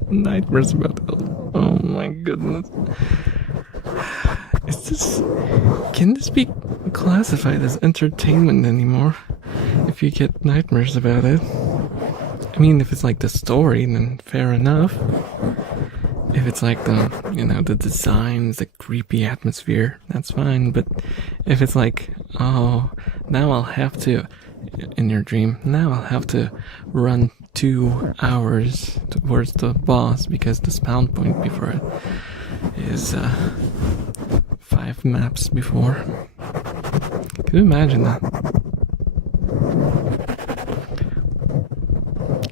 Nightmares about it. Oh my goodness. Can this be classified as entertainment anymore? If you get nightmares about it. I mean, if it's like the story, then fair enough. If it's like the designs, the creepy atmosphere, that's fine. But if it's like, oh, now I'll have to, in your dream, now I'll have to run 2 hours towards the boss because the spawn point before it is 5 maps before. Can you imagine that?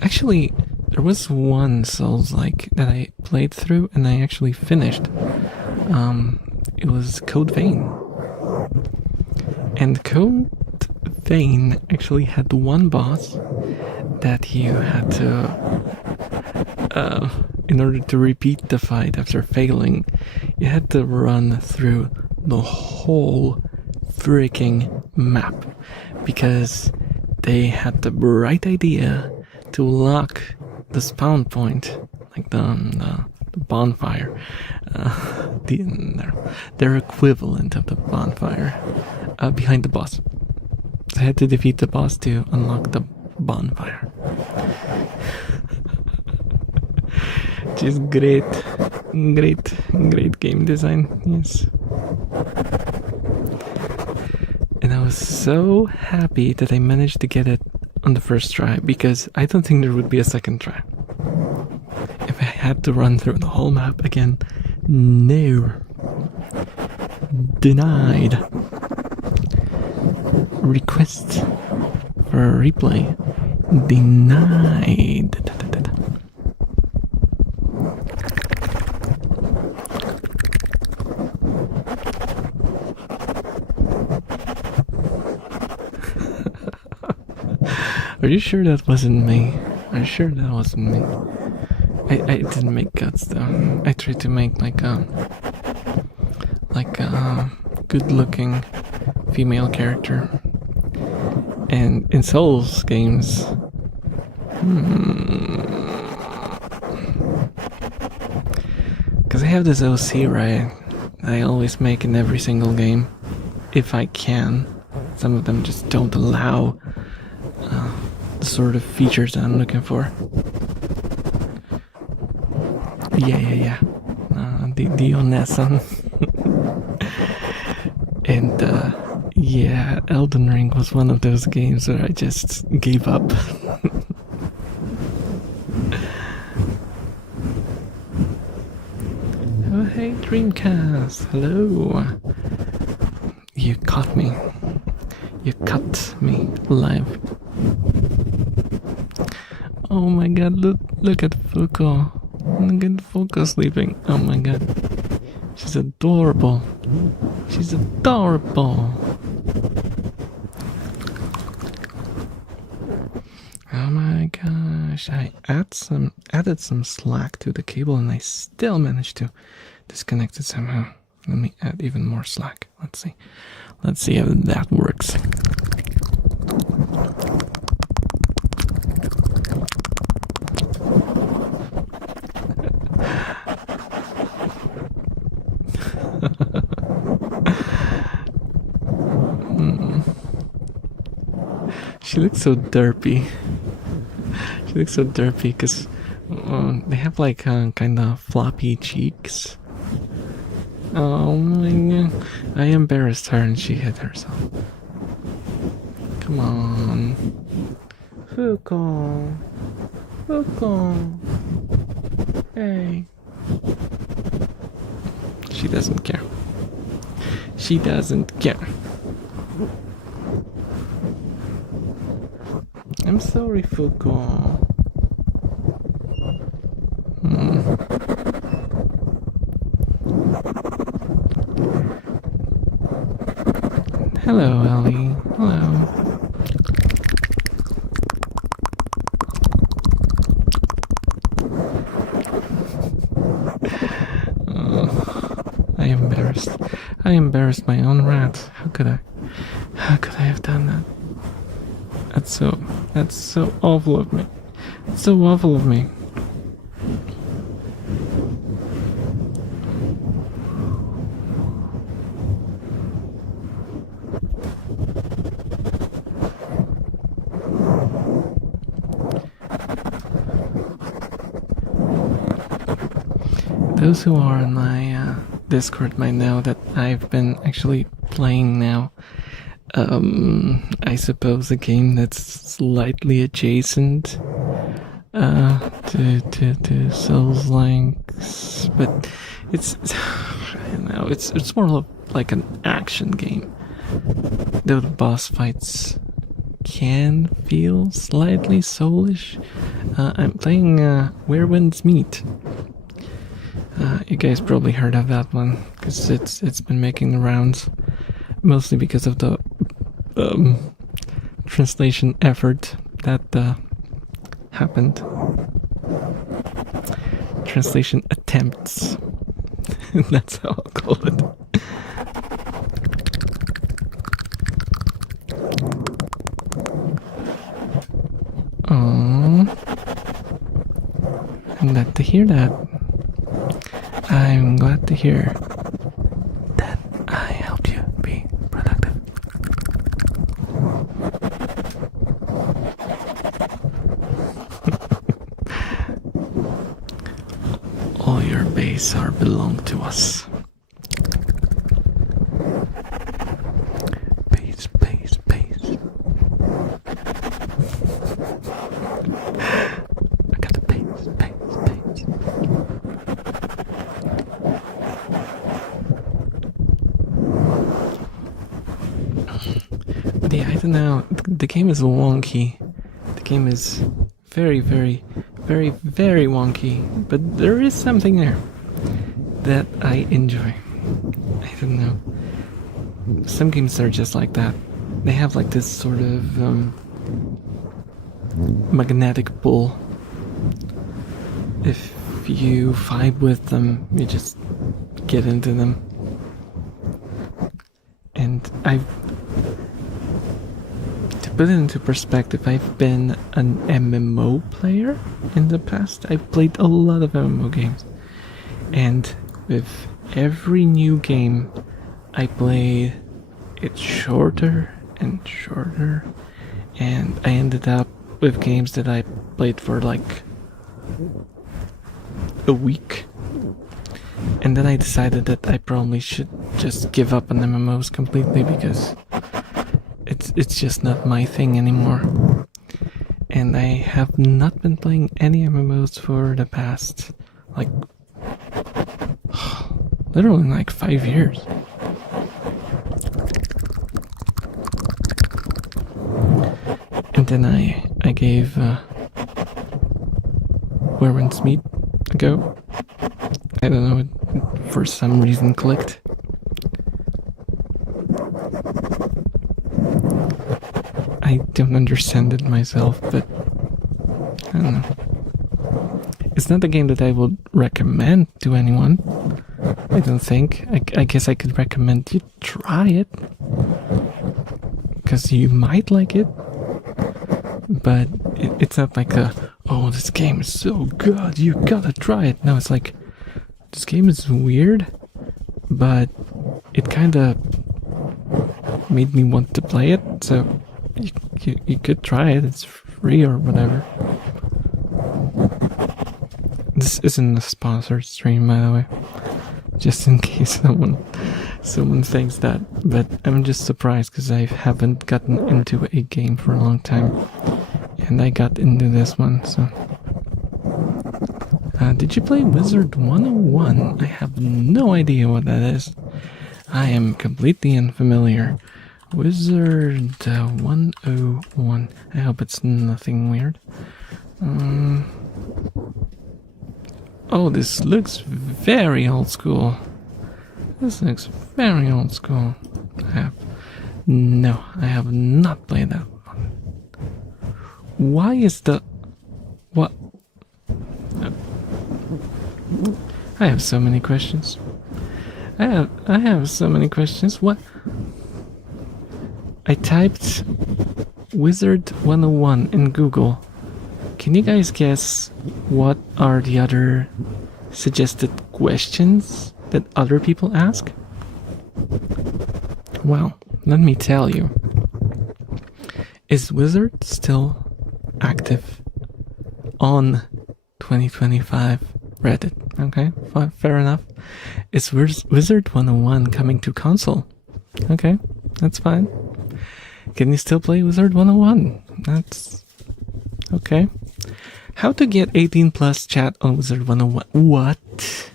Actually, there was one Souls-like that I played through and I actually finished. It was Code Vein. And Code Vein actually had one boss that you had to, in order to repeat the fight after failing, you had to run through the whole freaking map. Because they had the bright idea to lock the spawn point, like the bonfire, their equivalent of the bonfire, behind the boss. So I had to defeat the boss to unlock the bonfire. Just great game design, yes. And I was so happy that I managed to get it on the first try, because I don't think there would be a second try. If I had to run through the whole map again, no. Denied. Request for a replay. Denied. Are you sure that wasn't me? Are you sure that wasn't me? I didn't make guts though. I tried to make like a good looking female character. And in Souls games, because I have this OC, right? I always make in every single game, if I can. Some of them just don't allow the sort of features that I'm looking for. Yeah. The Onesson. And yeah, Elden Ring was one of those games where I just gave up. Oh hey Dreamcast, hello. You caught me. You cut me live. Oh my god, look at Fuko. Look at Fuko sleeping. Oh my god. She's adorable. She's adorable. Oh my gosh. I added some slack to the cable and I still managed to disconnect it somehow. Let me add even more slack. Let's see. Let's see how that works. She looks so derpy. She looks so derpy because they have like kind of floppy cheeks. Oh my god. I embarrassed her and she hit herself. Come on. Fuko. Fuko. Hey. She doesn't care. She doesn't care. I'm sorry, Fuko. Hello, Ellie. Hello. I embarrassed my own rat. How could I have done that? That's so awful of me. It's so awful of me. Those who are on my Discord might know that I've been actually playing now. I suppose a game that's slightly adjacent to Souls likes, but it's I don't know. It's more of like an action game. Though the boss fights can feel slightly soulish. I'm playing Where Winds Meet. You guys probably heard of that one because it's been making the rounds, mostly because of the translation effort that happened. Translation attempts. That's how I'll call it. Oh, I'm glad to hear that. I'm glad to hear that I helped you be productive. All your base are belong to us. Base. I got the base. But yeah, I don't know. The game is wonky. The game is very wonky. But there is something there that I enjoy. I don't know. Some games are just like that. They have like this sort of magnetic pull. If you vibe with them, you just get into them. And to put it into perspective, I've been an MMO player in the past. I've played a lot of MMO games. And with every new game I play, it's shorter and shorter. And I ended up with games that I played for like a week. And then I decided that I probably should just give up on MMOs completely because it's just not my thing anymore. And I have not been playing any MMOs for the past, like, literally like 5 years. And then I gave Werewolf's Meat a go. I don't know, it for some reason clicked. I don't understand it myself, but I don't know. It's not a game that I would recommend to anyone. I don't think. I guess I could recommend you try it, because you might like it. But it's not like oh, this game is so good, you gotta try it. No, it's like, this game is weird, but it kinda made me want to play it, so you could try it, it's free or whatever. This isn't a sponsored stream, by the way, just in case someone thinks that, but I'm just surprised because I haven't gotten into a game for a long time, and I got into this one, so. Did you play Wizard 101? I have no idea what that is. I am completely unfamiliar. Wizard 101. I hope it's nothing weird. Oh, this looks very old school. This looks very old school. I have not played that one. Why is the... What? I have so many questions. I have so many questions. What? I typed Wizard 101 in Google. Can you guys guess what are the other suggested questions that other people ask? Well, let me tell you. Is Wizard still active on 2025 Reddit? Okay, fair enough. Is Wizard 101 coming to console? Okay, that's fine. Can you still play Wizard 101? That's okay. How to get 18 plus chat on Wizard 101? What?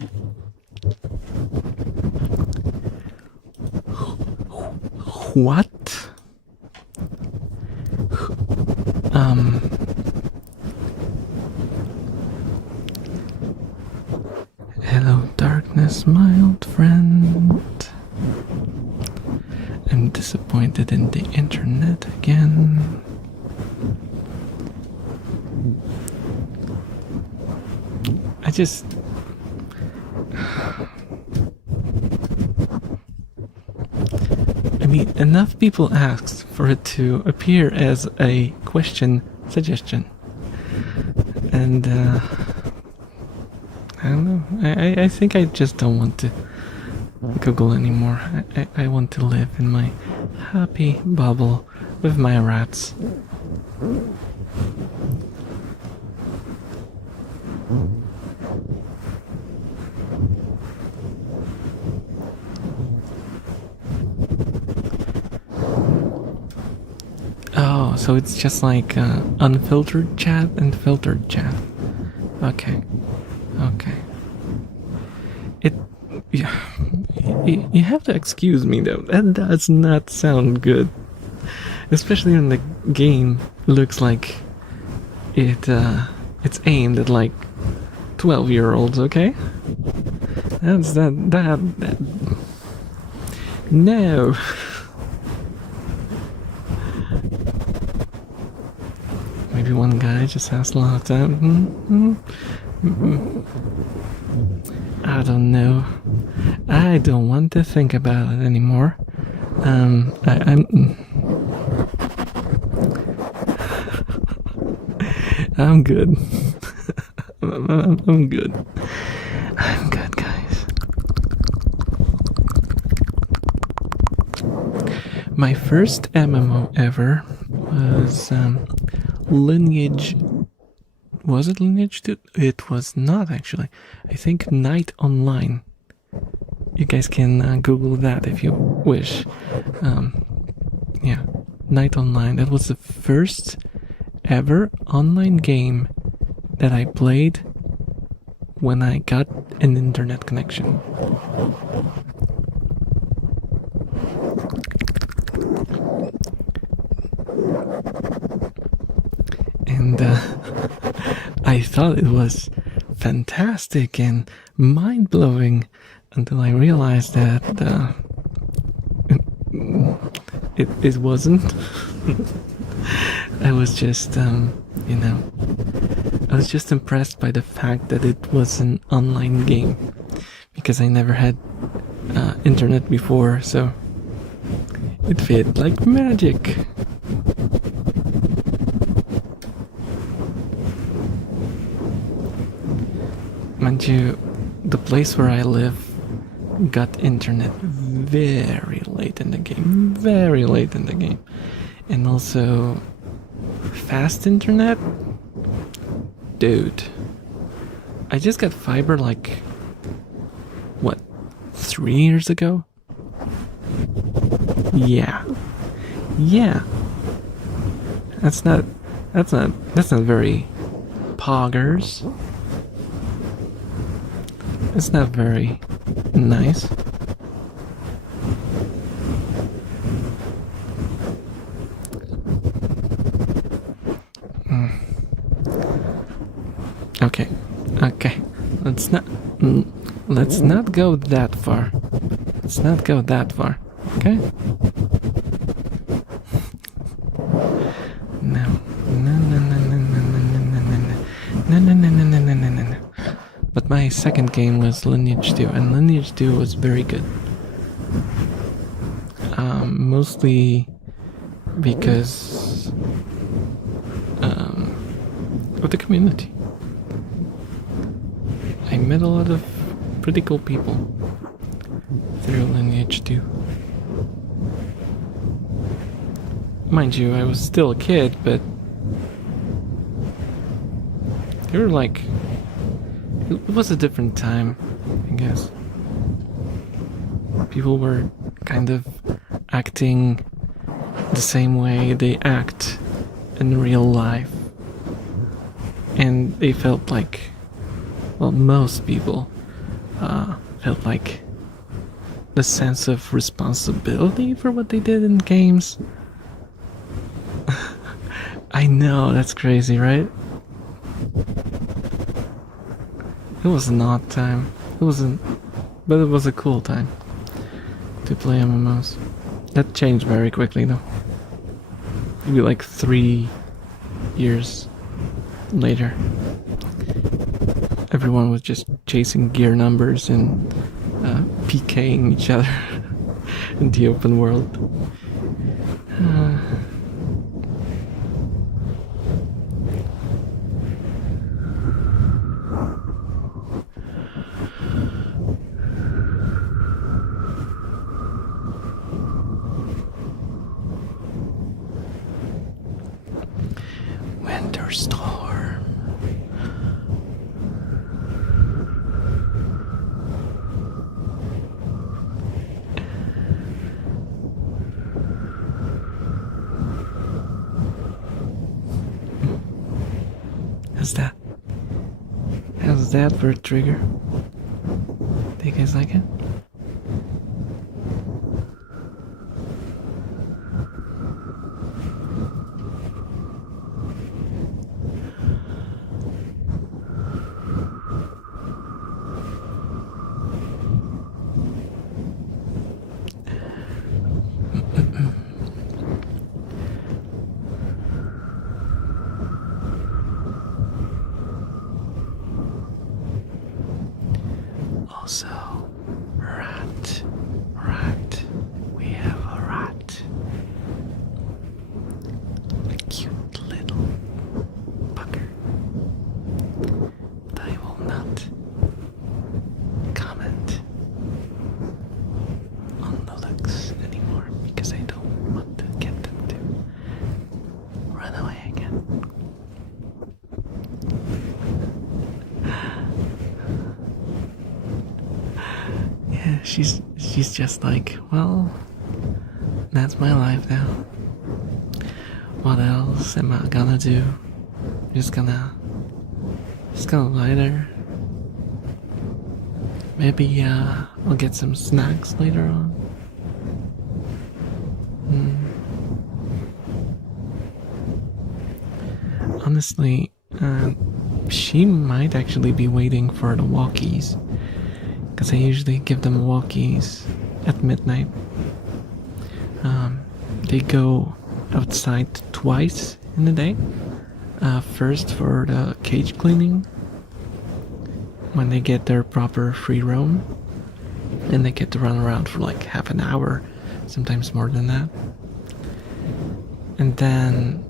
What? Hello, darkness, my old friend. I'm disappointed in the internet again. I mean, enough people asked for it to appear as a question suggestion. And, I don't know. I think I just don't want to Google anymore. I want to live in my happy bubble with my rats. Oh, so it's just like unfiltered chat and filtered chat. Okay. You have to excuse me though. That does not sound good, especially when the game looks like it's aimed at like 12-year-olds. Okay, that's that. No. Maybe one guy just has a lot of time. I don't know. I don't want to think I'm good. I'm good. I'm good, guys. My first MMO ever was Lineage. Was it Lineage 2? It was not, actually. I think Night Online. You guys can Google that if you wish. Yeah, Night Online. That was the first ever online game that I played when I got an internet connection. And I thought it was fantastic and mind-blowing until I realized that it wasn't. I was just, you know, I was just impressed by the fact that it was an online game because I never had internet before, so it fit like magic. Mind you, the place where I live got internet very late in the game, and also fast internet. Dude, I just got fiber like what, 3 years ago? Yeah. That's not very poggers. It's not very nice. Okay. Let's not go that far. Okay? No. But my second game was Lineage 2, and Lineage 2 was very good. Mostly because of the community. I met a lot of pretty cool people through Lineage 2. Mind you, I was still a kid, but they were like, it was a different time, I guess. People were kind of acting the same way they act in real life. And they felt like, well, most people felt like the sense of responsibility for what they did in games. I know, that's crazy, right? It was an odd time. But it was a cool time to play MMOs. That changed very quickly, though. Maybe like 3 years later, everyone was just chasing gear numbers and PKing each other in the open world. Winter storm. How's that for a trigger? Do you guys like it? Also, she's just like, well, that's my life now. What else am I gonna do? Just gonna lie there. Maybe we'll get some snacks later on. Honestly, she might actually be waiting for the walkies, because I usually give them walkies at midnight. They go outside twice in the day. First for the cage cleaning, when they get their proper free roam, and they get to run around for like half an hour, sometimes more than that. And then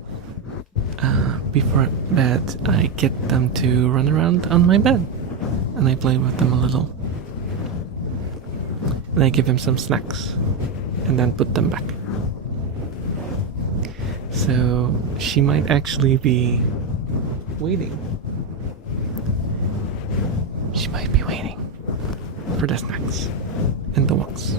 before bed, I get them to run around on my bed, and I play with them a little. And I give them some snacks, and then put them back. So she might actually be waiting. She might be waiting for the snacks and the walks.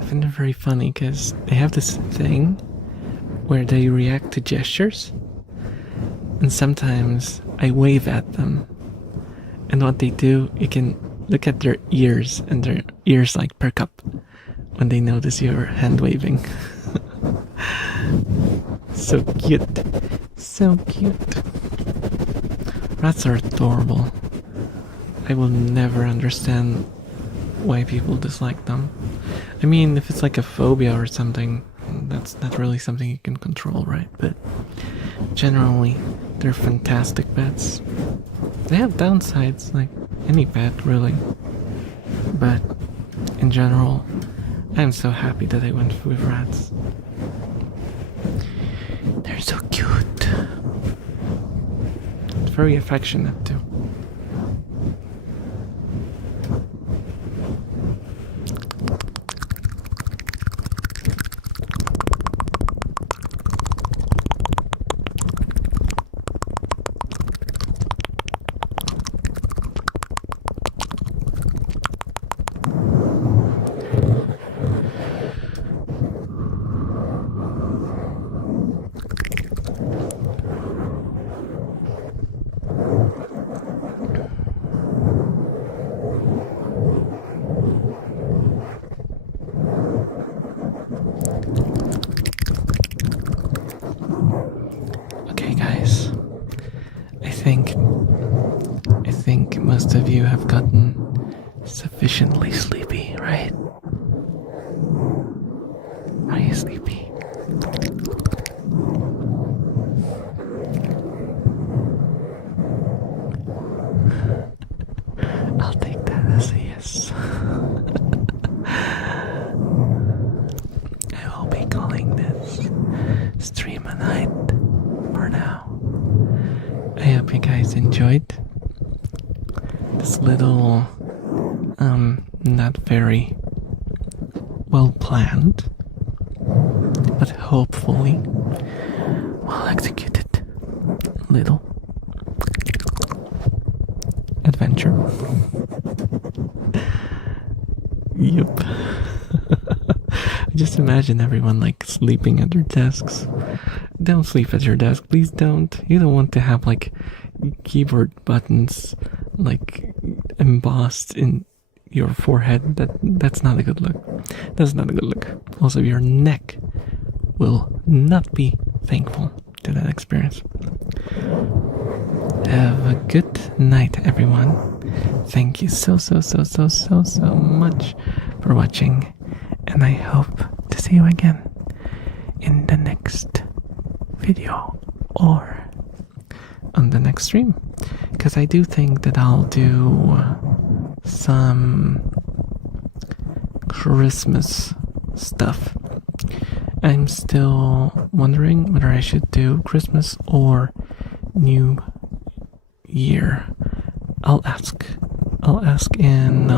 I find it very funny because they have this thing where they react to gestures, and sometimes I wave at them. And what they do, you can look at their ears, and their ears like perk up when they notice your hand waving. So cute. So cute. Rats are adorable. I will never understand why people dislike them. I mean, if it's like a phobia or something, that's not really something you can control, right? But generally, they're fantastic pets. They have downsides, like any pet, really. But in general, I'm so happy that I went with rats. They're so cute. Very affectionate, too. I think most of you have gotten sufficiently sleepy, right? Are you sleepy? I'll take that as a yes. I will be calling this stream a night for now. I hope you guys enjoyed this little, not very well planned, but hopefully well executed little adventure. Yep. Just imagine everyone like sleeping at their desks. Don't sleep at your desk, please don't. You don't want to have like keyboard buttons like embossed in your forehead. That's not a good look. That's not a good look. Also, your neck will not be thankful to that experience. Have a good night, everyone. Thank you so much for watching, and I hope to see you again in the next video or on the next stream, because I do think that I'll do some Christmas stuff. I'm still wondering whether I should do Christmas or New Year. I'll ask in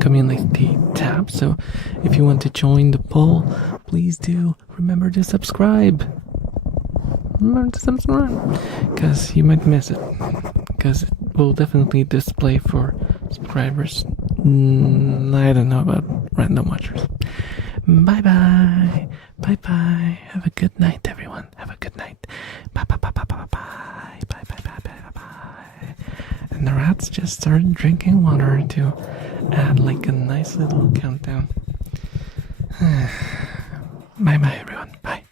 community tab. So if you want to join the poll, please do remember to subscribe. because you might miss it. Because it will definitely display for subscribers. I don't know about random watchers. Bye bye. Bye bye. Have a good night, everyone. Have a good night. Bye bye bye bye bye bye. Bye bye bye bye bye. And the rats just started drinking water to add like a nice little countdown. Bye bye, everyone. Bye.